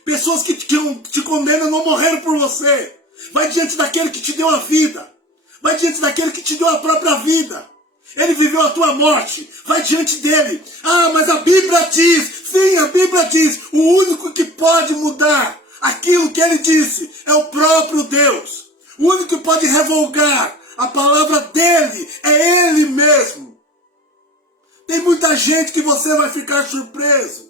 Pessoas que te condenam não morreram por você. Vai diante daquele que te deu a vida. Vai diante daquele que te deu a própria vida. Ele viveu a tua morte. Vai diante dele. Ah, mas a Bíblia diz. Sim, a Bíblia diz. O único que pode mudar aquilo que ele disse é o próprio Deus. O único que pode revogar a palavra dele é ele mesmo. Tem muita gente que você vai ficar surpreso.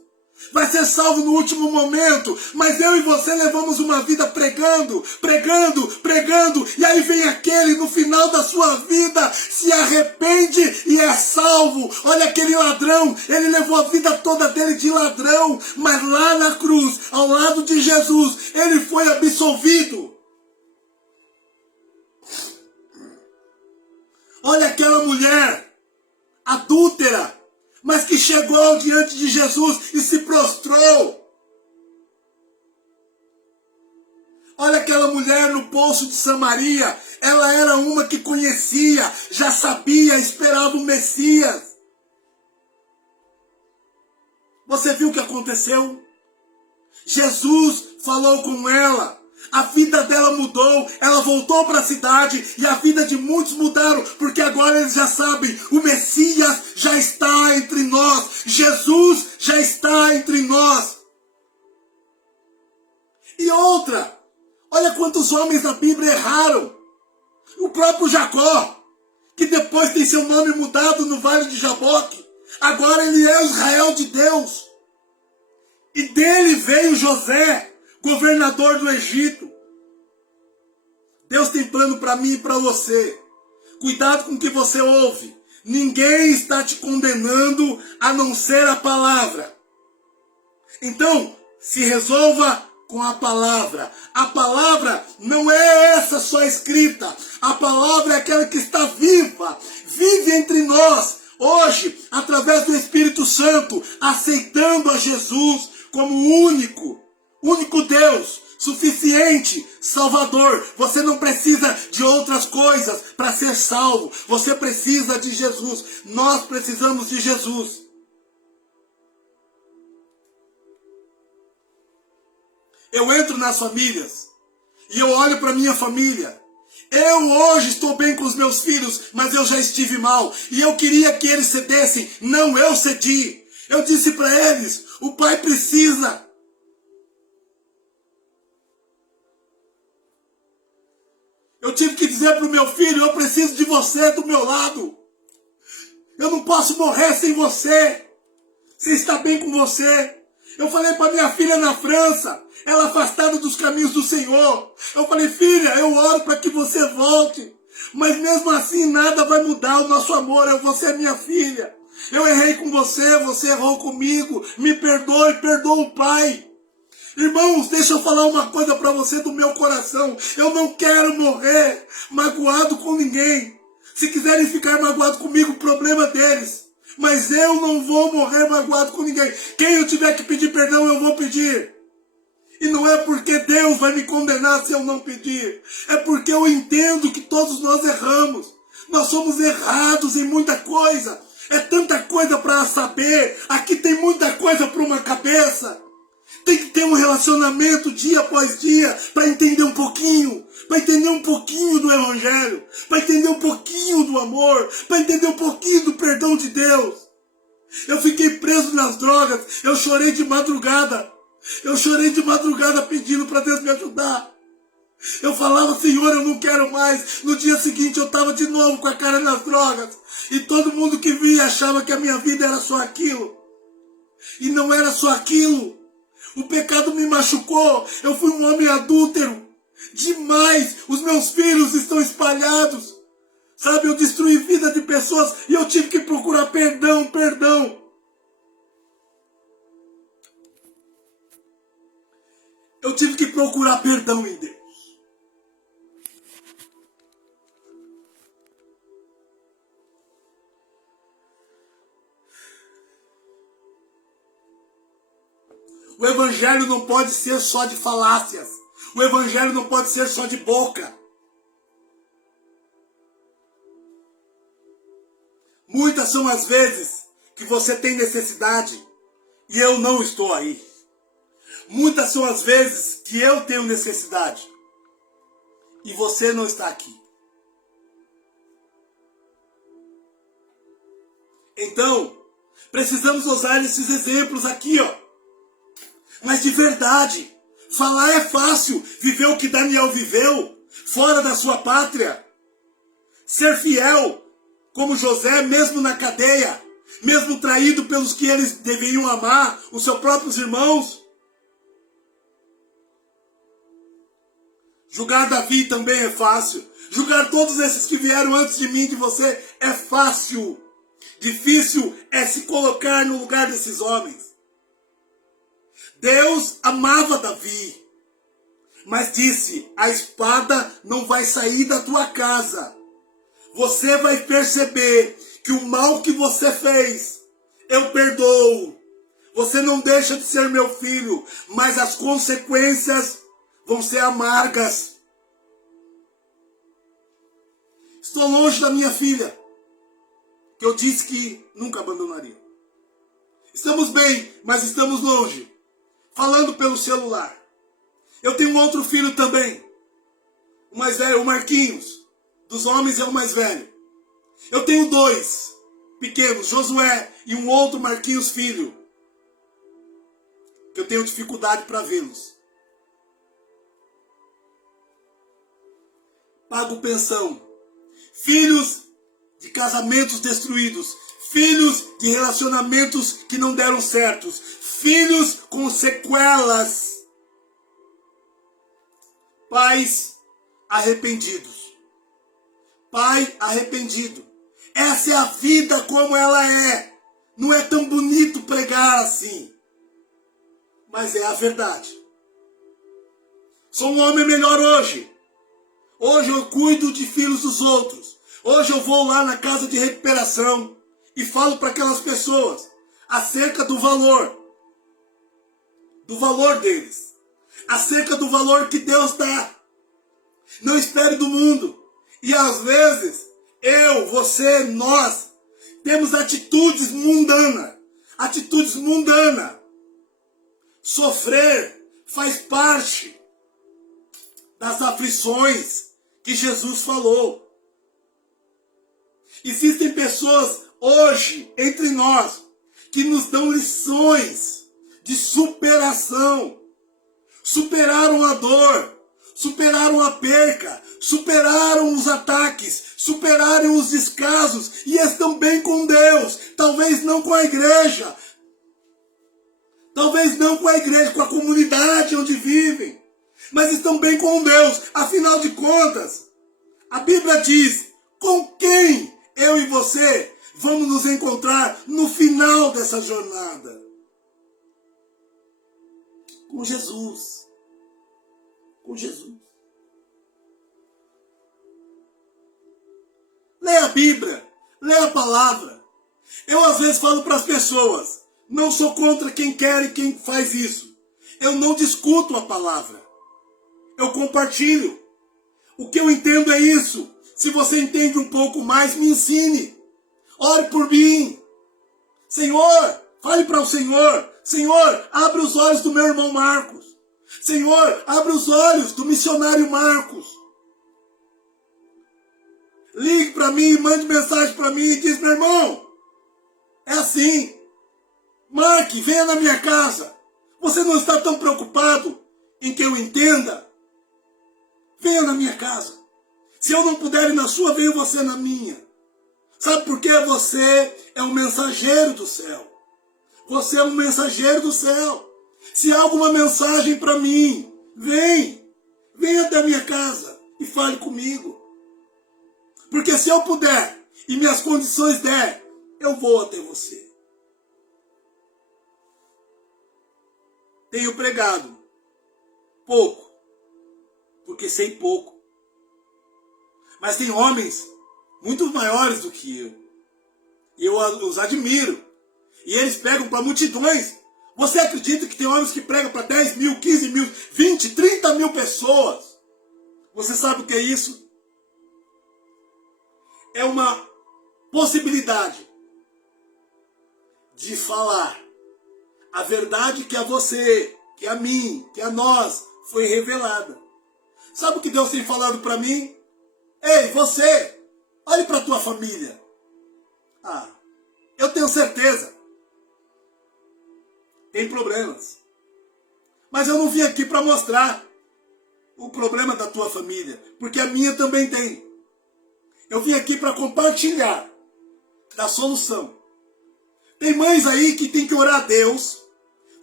Vai ser salvo no último momento, mas eu e você levamos uma vida pregando, pregando, pregando, e aí vem aquele no final da sua vida, se arrepende e é salvo. Olha aquele ladrão, ele levou a vida toda dele de ladrão, mas lá na cruz, ao lado de Jesus, ele foi absolvido. Olha aquela mulher adúltera, mas que chegou diante de Jesus e se prostrou. Olha aquela mulher no poço de Samaria, ela era uma que conhecia, já sabia, esperava o Messias. Você viu o que aconteceu? Jesus falou com ela. A vida dela mudou, ela voltou para a cidade e a vida de muitos mudaram, porque agora eles já sabem, o Messias já está entre nós, Jesus já está entre nós. E outra, olha quantos homens da Bíblia erraram. O próprio Jacó, que depois tem seu nome mudado no Vale de Jaboque, agora ele é o Israel de Deus. E dele veio José, governador do Egito. Deus tem plano para mim e para você. Cuidado com o que você ouve. Ninguém está te condenando a não ser a palavra. Então, se resolva com a palavra. A palavra não é essa só escrita. A palavra é aquela que está viva. Vive entre nós. Hoje, através do Espírito Santo, aceitando a Jesus como único Deus, suficiente, Salvador. Você não precisa de outras coisas para ser salvo. Você precisa de Jesus. Nós precisamos de Jesus. Eu entro nas famílias e eu olho para minha família. Eu hoje estou bem com os meus filhos, mas eu já estive mal. E eu queria que eles cedessem. Não, eu cedi. Eu disse para eles, o pai precisa. Eu tive que dizer para o meu filho, eu preciso de você do meu lado. Eu não posso morrer sem você. Você está bem com você. Eu falei para minha filha na França, ela afastada dos caminhos do Senhor. Eu falei, filha, eu oro para que você volte. Mas mesmo assim nada vai mudar o nosso amor. Você é minha filha. Eu errei com você, você errou comigo. Me perdoe, perdoa o pai. Irmãos, deixa eu falar uma coisa para você do meu coração. Eu não quero morrer magoado com ninguém. Se quiserem ficar magoado comigo, o problema é deles. Mas eu não vou morrer magoado com ninguém. Quem eu tiver que pedir perdão, eu vou pedir. E não é porque Deus vai me condenar se eu não pedir. É porque eu entendo que todos nós erramos. Nós somos errados em muita coisa. É tanta coisa para saber. Aqui tem muita coisa para uma cabeça. Tem que ter um relacionamento dia após dia para entender um pouquinho. Para entender um pouquinho do Evangelho. Para entender um pouquinho do amor. Para entender um pouquinho do perdão de Deus. Eu fiquei preso nas drogas. Eu chorei de madrugada. Eu chorei de madrugada pedindo para Deus me ajudar. Eu falava, Senhor, eu não quero mais. No dia seguinte eu estava de novo com a cara nas drogas. E todo mundo que via achava que a minha vida era só aquilo. E não era só aquilo. O pecado me machucou. Eu fui um homem adúltero. Demais. Os meus filhos estão espalhados. Sabe, eu destruí vida de pessoas e eu tive que procurar perdão. Eu tive que procurar perdão em Deus. O Evangelho não pode ser só de falácias. O Evangelho não pode ser só de boca. Muitas são as vezes que você tem necessidade e eu não estou aí. Muitas são as vezes que eu tenho necessidade e você não está aqui. Então, precisamos usar esses exemplos aqui, ó. Mas de verdade, Falar é fácil. Viver o que Daniel viveu, fora da sua pátria. Ser fiel, como José, mesmo na cadeia. Mesmo traído pelos que eles deveriam amar, os seus próprios irmãos. Julgar Davi também é fácil. Julgar todos esses que vieram antes de mim e de você é fácil. Difícil é se colocar no lugar desses homens. Deus amava Davi, mas disse: a espada não vai sair da tua casa. Você vai perceber que o mal que você fez, eu perdoo. Você não deixa de ser meu filho, mas as consequências vão ser amargas. Estou longe da minha filha, que eu disse que nunca abandonaria. Estamos bem, mas estamos longe. Falando pelo celular. Eu tenho um outro filho também. O mais velho, o Marquinhos. Dos homens é o mais velho. Eu tenho 2 pequenos, Josué e um outro Marquinhos filho. Que eu tenho dificuldade para vê-los. Pago pensão. Filhos de casamentos destruídos. Filhos de relacionamentos que não deram certos. Filhos com sequelas. Pais arrependidos. Pai arrependido. Essa é a vida como ela é. Não é tão bonito pregar assim. Mas é a verdade. Sou um homem melhor hoje. Hoje eu cuido de filhos dos outros. Hoje eu vou lá na casa de recuperação e falo para aquelas pessoas acerca do valor deles, acerca do valor que Deus dá. Não espere do mundo. E às vezes, eu, você, nós, temos atitudes mundanas. Sofrer faz parte das aflições que Jesus falou. Existem pessoas hoje entre nós que nos dão lições de superação. Superaram a dor, superaram a perca, superaram os ataques, superaram os descasos e estão bem com Deus. Talvez não com a igreja, com a comunidade onde vivem, mas estão bem com Deus. Afinal de contas, a Bíblia diz: com quem eu e você vamos nos encontrar no final dessa jornada? Com Jesus. Com Jesus. Leia a Bíblia, leia a palavra. Eu às vezes falo para as pessoas, não sou contra quem quer e quem faz isso. Eu não discuto a palavra. Eu compartilho. O que eu entendo é isso. Se você entende um pouco mais, me ensine. Ore por mim. Senhor, fale para o Senhor. Senhor, abre os olhos do meu irmão Marcos. Senhor, abre os olhos do missionário Marcos. Ligue para mim, mande mensagem para mim e diz: meu irmão, é assim. Marque, venha na minha casa. Você não está tão preocupado em que eu entenda? Venha na minha casa. Se eu não puder ir na sua, venha você na minha. Sabe por quê? Você é um mensageiro do céu. Você é um mensageiro do céu. Se há alguma mensagem para mim, venha até a minha casa e fale comigo. Porque se eu puder e minhas condições der, eu vou até você. Tenho pregado pouco, porque sei pouco. Mas tem homens muito maiores do que eu. E eu os admiro. E eles pregam para multidões. Você acredita que tem homens que pregam para 10 mil, 15 mil, 20, 30 mil pessoas? Você sabe o que é isso? É uma possibilidade de falar a verdade que a você, que a mim, que a nós foi revelada. Sabe o que Deus tem falado para mim? Ei, você, olhe para a tua família. Eu tenho certeza. Tem problemas. Mas eu não vim aqui para mostrar o problema da tua família, porque a minha também tem. Eu vim aqui para compartilhar da solução. Tem mães aí que tem que orar a Deus,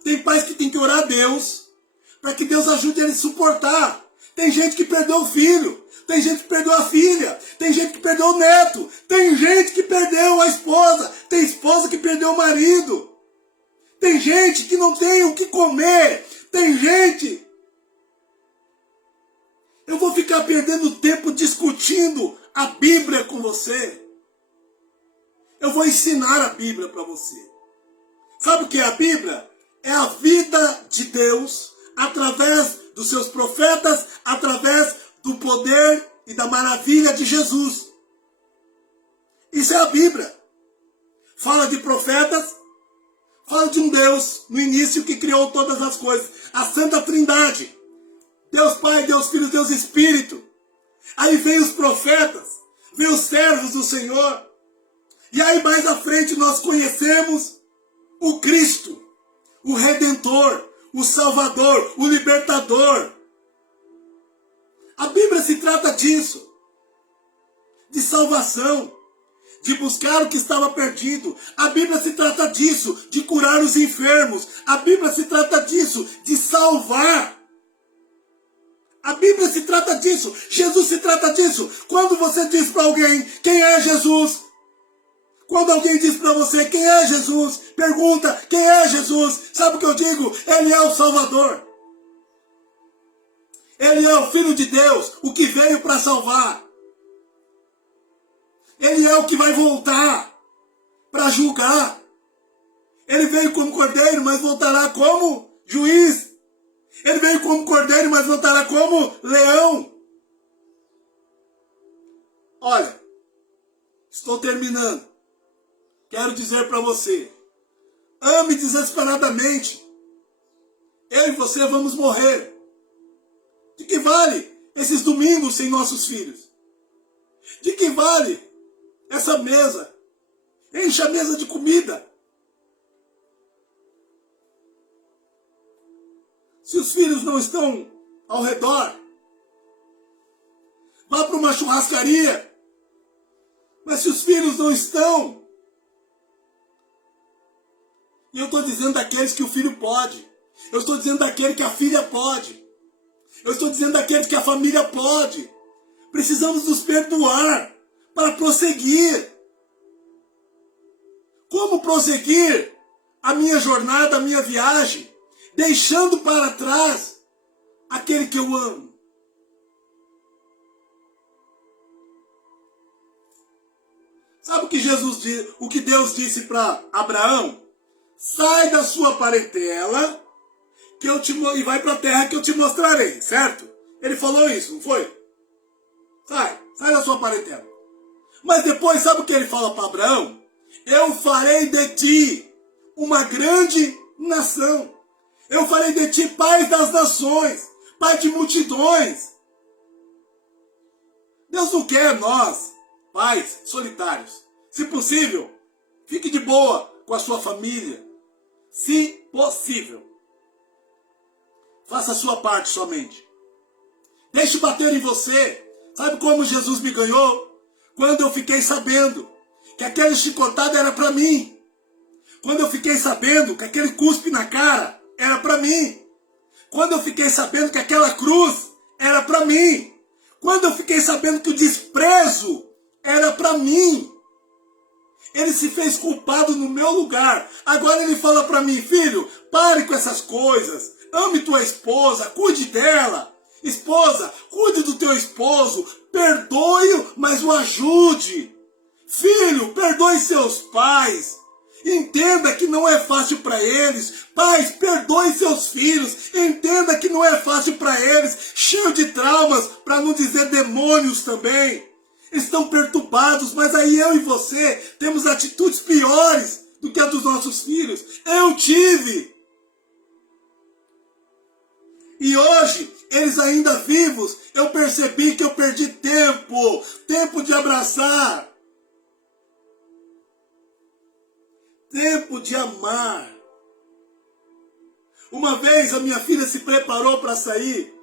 tem pais que tem que orar a Deus, para que Deus ajude eles a suportar. Tem gente que perdeu o filho, tem gente que perdeu a filha, tem gente que perdeu o neto, tem gente que perdeu a esposa, tem esposa que perdeu o marido, tem gente que não tem o que comer, tem gente... Eu vou ficar perdendo tempo discutindo a Bíblia com você. Eu vou ensinar a Bíblia para você. Sabe o que é a Bíblia? É a vida de Deus através dos seus profetas, através do poder e da maravilha de Jesus. Isso é a Bíblia. Fala de profetas, fala de um Deus no início que criou todas as coisas. A Santa Trindade. Deus Pai, Deus Filho, Deus Espírito. Aí vem os profetas, vem os servos do Senhor. E aí mais à frente nós conhecemos o Cristo, o Redentor, o Salvador, o Libertador. A Bíblia se trata disso, de salvação, de buscar o que estava perdido. A Bíblia se trata disso, de curar os enfermos. A Bíblia se trata disso, de salvar. A Bíblia se trata disso, Jesus se trata disso. Quando você diz para alguém quem é Jesus, quando alguém diz para você quem é Jesus, pergunta quem é Jesus, sabe o que eu digo? Ele é o Salvador. Ele é o Filho de Deus, o que veio para salvar. Ele é o que vai voltar para julgar. Ele veio como cordeiro, mas voltará como juiz. Ele veio como cordeiro, mas voltará como leão. Olha, estou terminando. Quero dizer para você, ame desesperadamente. Eu e você vamos morrer. De que vale esses domingos sem nossos filhos? De que vale essa mesa? Enche a mesa de comida. Se os filhos não estão ao redor, vá para uma churrascaria. Mas se os filhos não estão, e eu estou dizendo daqueles que o filho pode, eu estou dizendo daquele que a filha pode, eu estou dizendo daqueles que a família pode, precisamos nos perdoar para prosseguir. Como prosseguir a minha jornada, a minha viagem? Deixando para trás aquele que eu amo. Sabe o que o que Deus disse para Abraão? Sai da sua parentela e vai para a terra que eu te mostrarei, certo? Ele falou isso, não foi? Sai da sua parentela. Mas depois, sabe o que ele fala para Abraão? Eu farei de ti uma grande nação. Eu farei de ti pai das nações, pai de multidões. Deus não quer nós, pais solitários. Se possível, fique de boa com a sua família. Se possível. Faça a sua parte somente. Deixe bater em você. Sabe como Jesus me ganhou? Quando eu fiquei sabendo que aquele chicotado era para mim. Quando eu fiquei sabendo que aquele cuspe na cara era para mim. Quando eu fiquei sabendo que aquela cruz era para mim. Quando eu fiquei sabendo que o desprezo era para mim. Ele se fez culpado no meu lugar. Agora ele fala para mim, filho, pare com essas coisas. Ame tua esposa, cuide dela. Esposa, cuide do teu esposo. Perdoe-o, mas o ajude. Filho, perdoe seus pais. Entenda que não é fácil para eles. Pais, perdoe seus filhos. Entenda que não é fácil para eles. Cheio de traumas, para não dizer demônios também. Estão perturbados, mas aí eu e você temos atitudes piores do que a dos nossos filhos. Eu tive. E hoje, eles ainda vivos, eu percebi que eu perdi tempo. Tempo de abraçar. Tempo de amar. Uma vez a minha filha se preparou para sair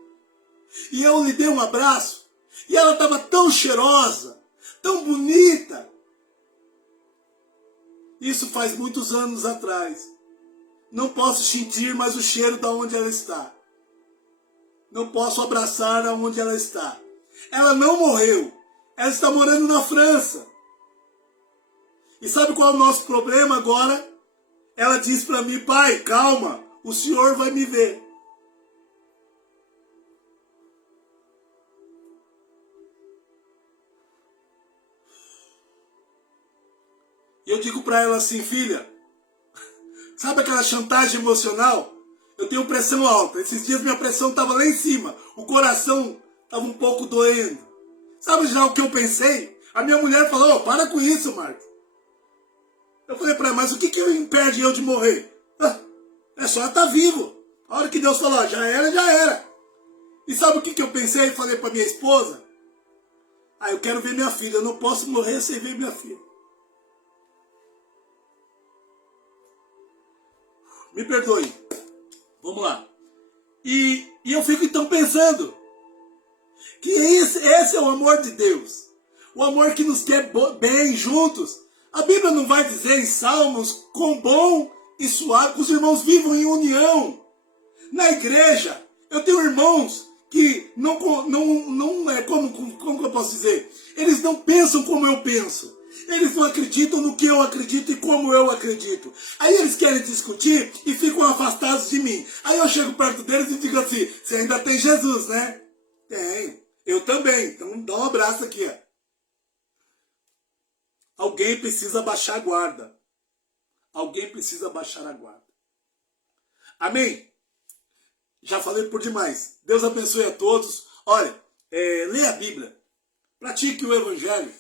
e eu lhe dei um abraço e ela estava tão cheirosa, tão bonita. Isso faz muitos anos atrás. Não posso sentir mais o cheiro de onde ela está. Não posso abraçar aonde ela está. Ela não morreu. Ela está morando na França. E sabe qual é o nosso problema agora? Ela diz para mim, pai, calma, o senhor vai me ver. E eu digo para ela assim, filha, sabe aquela chantagem emocional? Eu tenho pressão alta. Esses dias minha pressão estava lá em cima. O coração estava um pouco doendo. Sabe já o que eu pensei? A minha mulher falou, para com isso, Marcos. Eu falei para ela, mas o que impede eu de morrer? É só ela estar vivo. A hora que Deus falou, já era, já era. E sabe o que eu pensei e falei para minha esposa? Eu quero ver minha filha. Eu não posso morrer sem ver minha filha. Me perdoe. Vamos lá. E eu fico então pensando que esse é o amor de Deus. O amor que nos quer bem juntos. A Bíblia não vai dizer em Salmos quão bom e suave que os irmãos vivam em união. Na igreja, eu tenho irmãos que não é como eu posso dizer? Eles não pensam como eu penso. Eles não acreditam no que eu acredito e como eu acredito. Aí eles querem discutir e ficam afastados de mim. Aí eu chego perto deles e digo assim, você ainda tem Jesus, né? Tem. Eu também. Então dá um abraço aqui, ó. Alguém precisa baixar a guarda. Alguém precisa baixar a guarda. Amém? Já falei por demais. Deus abençoe a todos. Olha, leia a Bíblia. Pratique o Evangelho.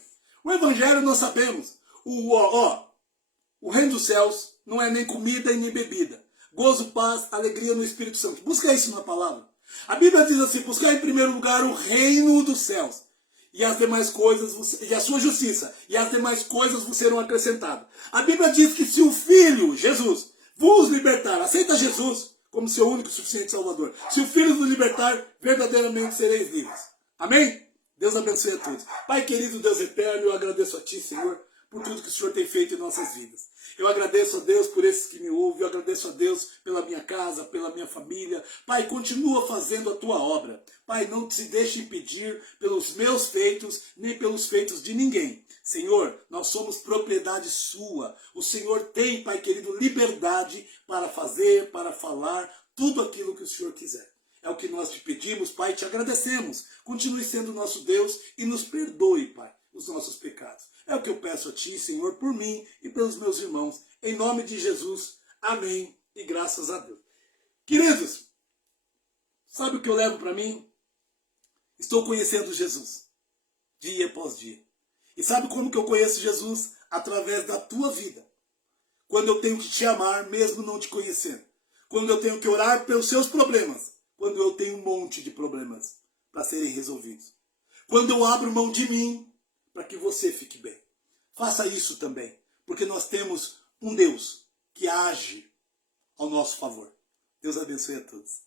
O Evangelho nós sabemos. O reino dos céus não é nem comida e nem bebida. Gozo, paz, alegria no Espírito Santo. Busca isso na palavra. A Bíblia diz assim, buscar em primeiro lugar o reino dos céus. E as demais coisas, e a sua justiça, e as demais coisas vos serão acrescentadas. A Bíblia diz que se o Filho, Jesus, vos libertar, aceita Jesus como seu único e suficiente Salvador. Se o Filho vos libertar, verdadeiramente sereis livres. Amém? Deus abençoe a todos. Pai querido, Deus eterno, eu agradeço a Ti, Senhor, por tudo que o Senhor tem feito em nossas vidas. Eu agradeço a Deus por esses que me ouvem, eu agradeço a Deus pela minha casa, pela minha família. Pai, continua fazendo a Tua obra. Pai, não se deixe impedir pelos meus feitos, nem pelos feitos de ninguém. Senhor, nós somos propriedade Sua. O Senhor tem, Pai querido, liberdade para fazer, para falar, tudo aquilo que o Senhor quiser. É o que nós te pedimos, Pai, te agradecemos. Continue sendo nosso Deus e nos perdoe, Pai, os nossos pecados. É o que eu peço a Ti, Senhor, por mim e pelos meus irmãos. Em nome de Jesus. Amém. E graças a Deus. Queridos, sabe o que eu levo para mim? Estou conhecendo Jesus. Dia após dia. E sabe como que eu conheço Jesus? Através da tua vida. Quando eu tenho que te amar, mesmo não te conhecendo. Quando eu tenho que orar pelos seus problemas. Quando eu tenho um monte de problemas para serem resolvidos. Quando eu abro mão de mim, para que você fique bem. Faça isso também, porque nós temos um Deus que age ao nosso favor. Deus abençoe a todos.